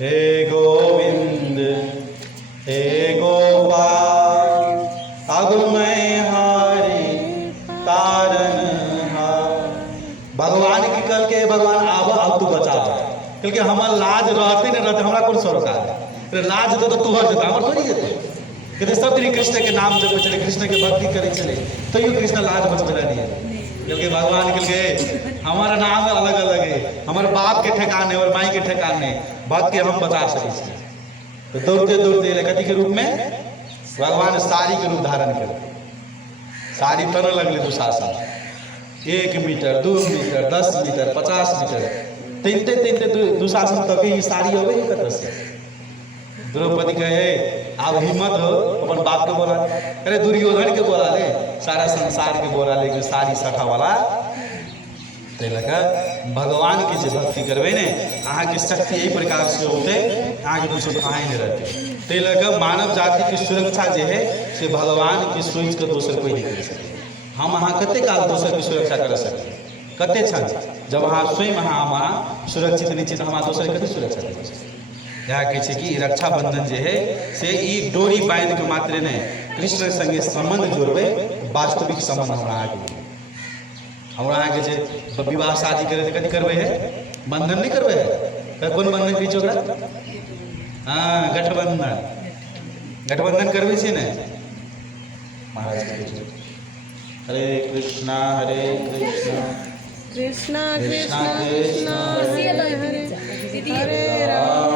हे गोविंद हे गोपाल अगुमय हारी तारन भगवान की कल के भगवान आब तू बचा कल के हमर लाज रहते न रहते हमरा कौन सरोकार लाज तो तू हर जता हमर थोड़ी जेते कहते सब दिन कृष्ण के नाम जपे चले कृष्ण के भक्ति करे चले तो ये कृष्ण लाज बचबे दिए क्योंकि भगवान के हमारा नाम अलग अलग है हमारे बाप के ठेकाने और माई के ठेकाने भक्त के हम बचा सके तो दौड़ते दौड़ते कथी के रूप में भगवान साड़ी के रूप धारण कर साड़ी तन लगले Dushasan 1 metre 2 metre 10 metre 50 metre तीनते दुशासन तक ही साड़ी होवे कत से द्रौपदी कहे अब हिम्मत हो अपन बाप के बोला अरे दुर्योधन के बोला ले सारा संसार के बोला ले कि सारी सठा वाला ते लगा भगवान के जे भक्ति करबे ने अहाँ के शक्ति यही प्रकार से होते अहाँ के कुछ खाए नहीं रहते ते लगा मानव जाति की सुरक्षा जे है से भगवान की सोच के दोसर कोई नहीं कर सके हम अहाँ कते काल दोसर की सुरक्षा कर सके कते छन जब अहाँ स्वयं अहाँ सुरक्षित निश्चित हम दोसर कते सुरक्षा कर सके यहाँ कहे छै कि रक्षाबंधन जे है से ई डोरी बांध के मात्र ने कृष्ण संगे संबंध जोड़बे वास्तविक संबंध हमरा आगे जे विवाह शादी करे तो कथी करबे है बंधन नहीं करबे है कौन बंधन कही ओकरा हाँ गठबंधन करबे छी ने महाराज हरे कृष्णा कृष्णा कृष्णा कृष्णा हरे हरे हरे राम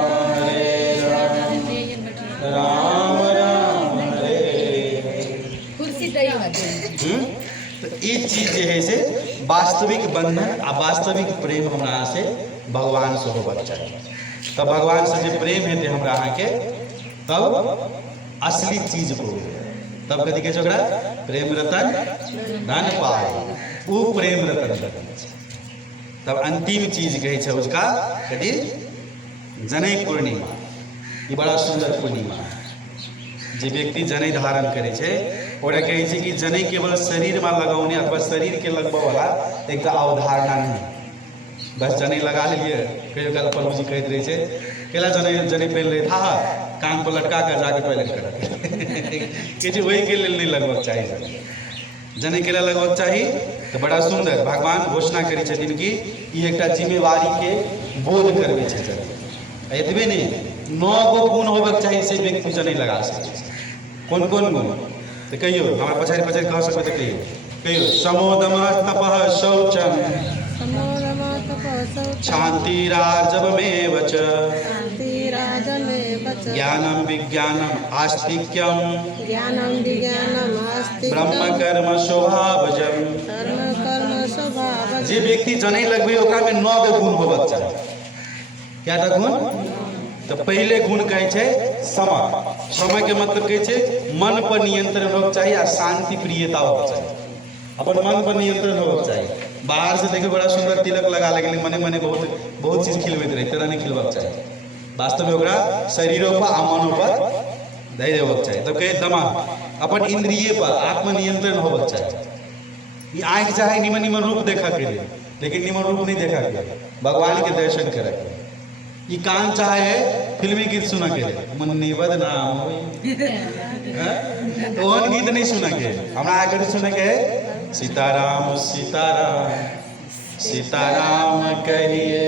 राम राम हरे कुर्सी तय तो ये चीज जे है से वास्तविक बंधन आ वास्तविक प्रेम हमरा से भगवान से होबा चाहिए तब भगवान से जो प्रेम है हमरा अहाँ के तब असली चीज को तब कथी कहे ओकरा प्रेम रतन धन पाए वो प्रेम रतन तब अंतिम चीज कहे छै उसका कथी जनै पूर्णिमा ये बड़ा सुंदर पूर्णिमा जे व्यक्ति जनै धारण करे छै ओकरा कहे छै कि जनै केवल शरीर में लगाउने अथवा शरीर के लगबऽ वाला एक अवधारणा नहीं बस जनै लगा लिए कहियो काल प्रभुजी कहते रहे छै केला जनै पहन ले था कान पर लटका कर जाके पहले कर वही के लिए नहीं लगभग चाहिए जनै केला लगभग चाहिए तो बड़ा सुंदर भगवान घोषणा करी छथिन कि ई एकटा जिम्मेवारी के बोध करबे छै एतबे नहीं 9 गो गुण होबक चाहिए से व्यक्ति जनै लगा सके कौन कौन गुण तो कहियो हमरा पछाड़ी कह सकबे तो कहियो समोदम तपः शौचम समोदम तपः शान्तिरार्जवमेव च शान्तिराजमेव च ज्ञानं विज्ञानम् आस्तिक्यं ज्ञानं विज्ञानमस्ति ब्रह्मकर्म स्वभावजम्। कर्म कर्म स्वभाव जे व्यक्ति जनै लगबै ओकरा में 9 गो गुण होबक चाही। क्या गुण? तो पहले गुण कहै छै समय। समय के मतलब कहै छै मन पर नियंत्रण होबक चाही आ शांति प्रियता होबक चाही। अपन मन पर नियंत्रण होबक चाही। बाहर से देखे बड़ा सुंदर तिलक लगा लेकिन मने मने बहुत चीज खिलबैत रहे, तेरा नहीं खिलबाक चाही। वास्तव में ओकरा शरीरों पर आ मनो पर दे देबक चाही। तब कहे दिमाग अपन इंद्रिय पर आत्म नियंत्रण होबक चाही। ये आँख चाहे निमन निमन रूप देखा के लिए, लेकिन निमन रूप नहीं देखा के, भगवान के दर्शन करे के। ये कान चाहे फिल्मी गीत सुना के, मन निबद नाम तो ओहन गीत नहीं सुना के, हमरा आगे सुना के सीताराम सीताराम सीताराम कहिए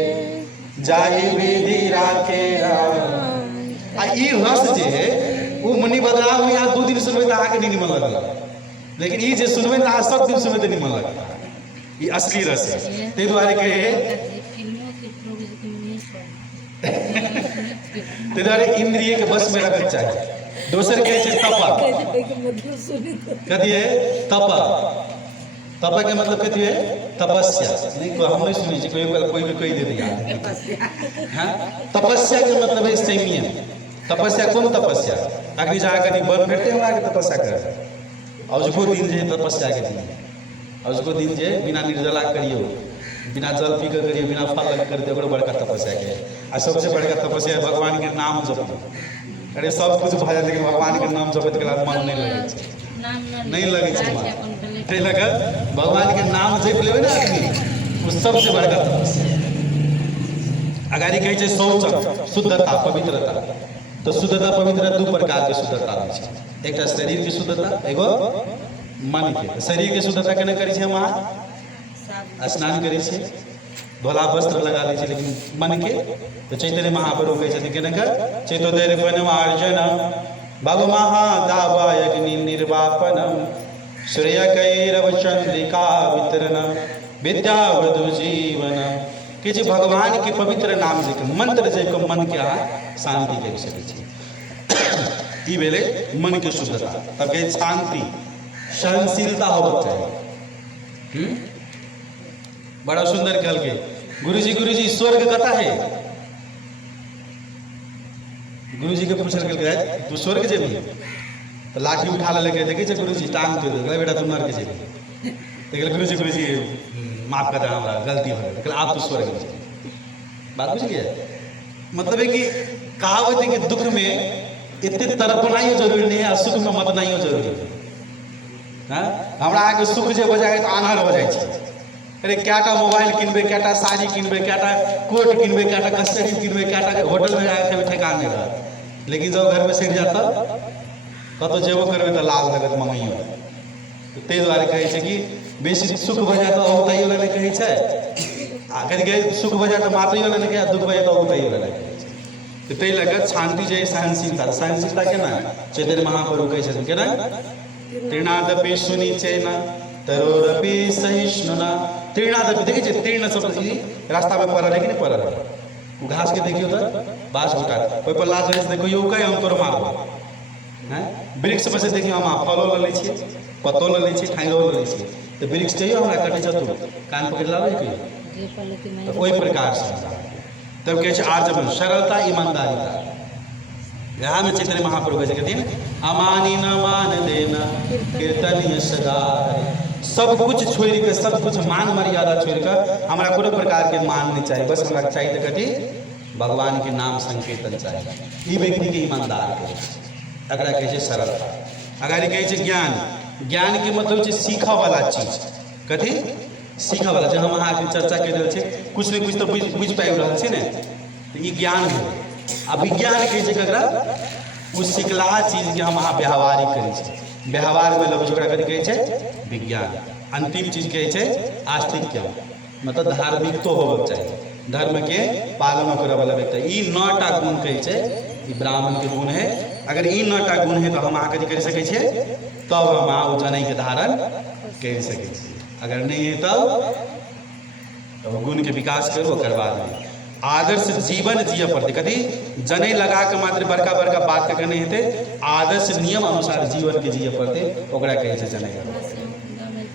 जाहि विधि राखे राम। आ ई रस जे है वो मनी बदलाव में यहाँ 2 दिन सुनबे तो अहाँके नहीं निमन लगल, लेकिन ई जे सुनबे तो अहाँ सब दिन सुनबे तो निमन लगल। ई असली रस है। ताहि दुआरे कहे ताहि दुआरे इंद्रिय के बस में रखक चाही। दोसर कहे छै तप। कथी है? तप। तप के मतलब कथी है? तपस्या। नहीं हम नहीं सुनी छी, कोई भी कह देती हाँ। तपस्या के मतलब है संयम। तपस्या कौन तपस्या? अग्नि जहाँ कहीं बन भेटते हमरा के तपस्या कर। और उसको दिन जे तपस्या के दिन, और उसको दिन जे बिना निर्जला करियो, बिना जल पी कर करियो, बिना फल लग करते ओकरो बड़का तपस्या के। आ सबसे बड़का तपस्या भगवान के नाम जप। अरे सब कुछ भा जाए लेकिन भगवान के नाम जपत के मन नहीं लगे छै, नहीं लगे छै मन। ताहि लगा भगवान के नाम जप लेबै ना आदमी, वो सबसे बड़का तपस्या। अगाड़ी कहे छै शौच, शुद्धता पवित्रता। तो शुद्धता पवित्रता 2 प्रकार के शुद्धता होइ छै। एकटा शरीर के शुद्धता, एगो मन के। शरीर के शुद्धता केना करै छै? हम स्नान करै छी, भोला वस्त्र लगा लै छै, लेकिन मन के तो चैतन्य महाप्रभु कहै छथिन केना कर चैतोदय वनमार्जन भव महादावायग्नि निर्वापनम सूर्यकैरव चंद्रिका वितरण विद्यावधु जीवन। कि जे भगवान के पवित्र नाम जे मंत्र जे मन के अहाँ शांति कर सकै छी। ई भेलै मन के शुद्धता। तब कहे शांति सहनशीलता होबक चाही। बड़ा सुंदर कहल के गुरुजी स्वर्ग कता है? गुरुजी के पूछल गेल तू स्वर्ग जेबी? तो लाठी उठा लेके देखे गुरुजी टांग तो दे बेटा तुम नरक जेबी। गुरुजी माफ कर हमरा गलती हो गई, आप तो स्वर्ग जेबी। बात बुझलिए? मतलब है कि कहावत है कि दुख में इतने तड़पनाइयो जरूरी नहीं है, सुख में मतनाइयो जरूरी है। हमरा आगे सुख जे हो जाए तो आन्हर हो जाए। अरे क्या मोबाइल किनबे, क्या साड़ी किनबे, क्या कोट किनबे, क्या कस्टडी किनबे, क्या होटल में जाके ठेकान नहीं रहा। लेकिन जब घर में सैठ जाता कतो जेबो करबे तो लाल लगत मंगैयो। तो ताहि दुआरे कहै छै कि बेसी सुख भऽ जाए तो औताइयो लए कहै छै, आ कभी सुख भऽ जाए तो मातैयो लए कहै, दुख भऽ जाए तो औताइयो लए कहै छै। तो ताहि लऽ कऽ शांति जे सहनशीलता। सहनशीलता केना? चैतन्य महाप्रभु कहै छथिन केना? तृणादपि सुनिचेन तरोरपि सहिष्णुना। तृणादपि देखै छै, तीर्ण शब्द रास्ता में पड़ल है कि नहीं पड़ल है? वो घास के देखियो तो बाँस उठा ओहि पर लाश रहे देखो यो कहीं हम तोड़ मारब हैं। वृक्ष में से देखियो हम फलो ले लै छियै, पत्तो ले लै छियै, ठाइरो ले लै छियै। तो वृक्ष चाहिए हमरा कटे चतुर कान पकड़ लाबै कहियो। तो ओहि प्रकार से तब कहै छै आर्जवन सरलता ईमानदारिता। यहाँ में चैतन्य महाप्रभु कहै छथिन अमानी न मान देना कीर्तनीय सदा। सब कुछ छोड़ के, सब कुछ मान मर्यादा छोड़ कर हमारा कोनो प्रकार के मान नहीं चाहिए। बस हमरा चाहिए कथी? भगवान के नाम संकीर्तन चाहिए। ई व्यक्ति के ईमानदार कहै छै, एकरा कहै छै सरलता। अगर कहै छै ज्ञान, ज्ञान के मतलब छै सीखा वाला चीज। कथी? सीखा वाला। जब हम अहाँ के चर्चा कर रहल छी कुछ ने कुछ तो बुझ पाबि रहल छी ने, तो ई ज्ञान है। आ विज्ञान कहै छै ककरा? ओ सिखलाहा चीज के हम अहाँ व्यवहारिक करै छी। व्यवहार में लोग ओकरा कथी कहै छै? विज्ञान। अंतिम चीज कहै छै आस्तिक्य, मतलब धार्मिक तो होबक चाहिए, धर्म के पालन करे वाला व्यक्ति। ई 9टा गुण कहै छै, ई ब्राह्मण के गुण है। अगर ई 9टा गुण है तो हम अहाँ कथी कर सकै छियै? तब हम अहाँ ओ जनै के धारण कर सकै छी। अगर नहीं है तब तब गुण के विकास करो ओकर बाद में आदर्श जीवन जिय पड़ते कथी जने लगा के मात्र बड़का बड़का बात के नहीं हेते आदर्श नियम अनुसार जीवन के जिय पड़ते ओकरा कहे छै जने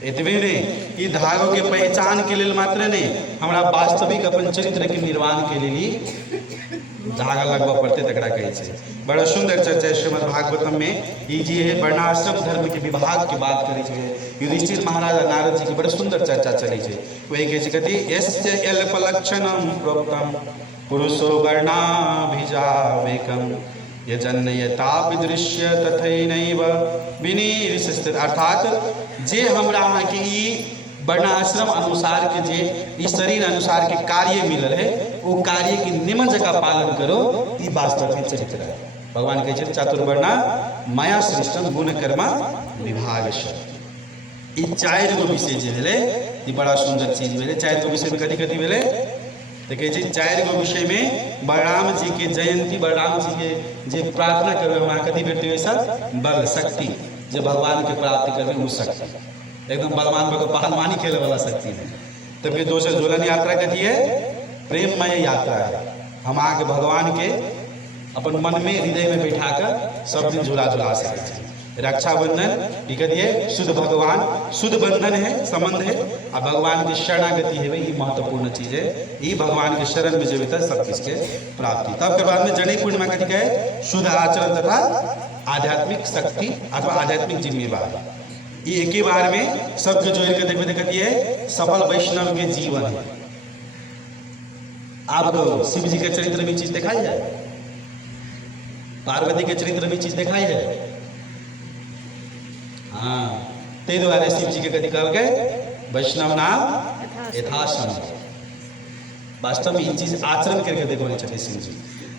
एतबे नहीं धागो के पहचान के लिए मात्र नहीं हमरा वास्तविक अपन चरित्र के निर्माण के लिए धागा लगवा पड़ते तकरा कहे छै। बड़ा सुंदर चर्चा है श्रीमद् भागवतम में ई जी है वर्णाश्रम धर्म के विभाग की बात करे छै युधिष्ठिर महाराज नारद जी की बड़ा सुंदर चर्चा चले छै वही कहे छै कथी यस्य अल्पलक्षणम प्रोक्तम पुरुषो वर्णाभिजावेकम यजन्यतापि दृश्य तथैनैव विनिर्स्थित अर्थात जे हमरा अहाँ के ई वर्णाश्रम अनुसार के जे इस शरीर अनुसार के कार्य मिलल है वो कार्य के नियम जगह पालन करो ई वास्तव में चरित्र है। भगवान कहे छै चातुर्वर्णा माया सृष्टम गुण कर्मा विभागश ई चारि गो विषय जे भेलै ई बड़ा सुंदर चीज भेलै। चारि गो विषय में कथी कथी भेलै तो कहे छै चारि गो विषय में बलराम जी के जयंती बलराम जी के जे प्रार्थना करबै वहाँ कथी भेटतै वैसा बल शक्ति जे भगवान के प्राप्त करबै वो शक्ति एकदम बलवान को पहलवानी खेले वाला शक्ति है। तो फिर दोसर झूलन यात्रा कथी है प्रेममय यात्रा है हम आके भगवान के अपन मन में हृदय में बैठा कर सब दिन झूला झुला सकते हैं। रक्षाबंधन ये कहिए शुद्ध भगवान शुद्ध बंधन है संबंध है और भगवान की शरणागति है ये महत्वपूर्ण चीज है ये भगवान के शरण में जीवित है सब किसके प्राप्ति। तब के बाद में जनेऊ पूर्णिमा कथी कहे शुद्ध आचरण तथा आध्यात्मिक शक्ति अथवा आध्यात्मिक जिम्मेवारी ये एक ही बार में सबके जोड़ के देखो देखती है सफल वैष्णव के जीवन है। आपको शिव जी के चरित्र में चीज दिखाई है पार्वती के चरित्र में चीज दिखाई है हाँ ते द्वारा शिव जी के कथी कहल गए वैष्णव नाम यथासम वास्तव में ये चीज आचरण करके देखो चाहिए शिव जी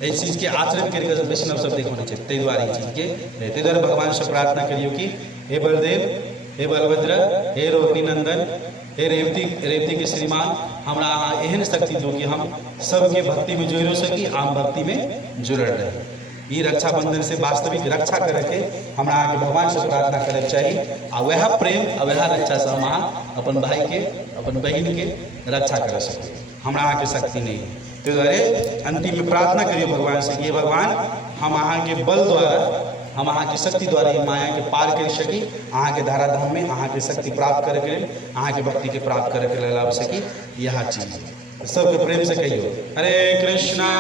इस चीज के आचरण करके वैष्णव सब देखो चाहिए ते द्वारा ये चीज के ते द्वारा भगवान से प्रार्थना करियो कि हे बलदेव हे बलभद्र हे रोहिणी नंदन हे रेवती के श्रीमान हमरा अहाँ एहन शक्ति दो कि हम सबके भक्ति में जोड़ सकी आम भक्ति में जुड़ल रहे। ये रक्षाबंधन से वास्तविक रक्षा करे के हमरा अहाँ के भगवान से प्रार्थना करे चाहिए आ वह प्रेम आ वह रक्षा से हम अहाँ अपन भाई के अपन बहन के रक्षा कर सके हमरा अहाँ के शक्ति नहीं है। तो अंतिम में प्रार्थना करिए भगवान से कि भगवान हम अहाँ के बल द्वारा हम अहाँ की शक्ति द्वारा ये माया के पार कर सकी अहाँ के धारा धाम में अहाँ के शक्ति प्राप्त करे के अहाँ के भक्ति के प्राप्त करे के लाभ सकी यह चीज सबके प्रेम से कहियो हरे कृष्णा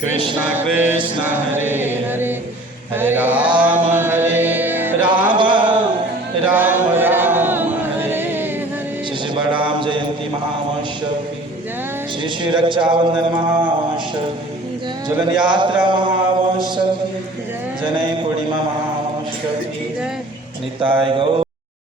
कृष्णा कृष्णा हरे हरे हरे राम राम राम हरे श्री बलराम जयंती महामहोत्सव की श्री रक्षाबंधन महामहोत्सव की झूलन यात्रा महामहोत्सव की जनेऊ पूर्णिमा महामहोत्सव की निताय गौ।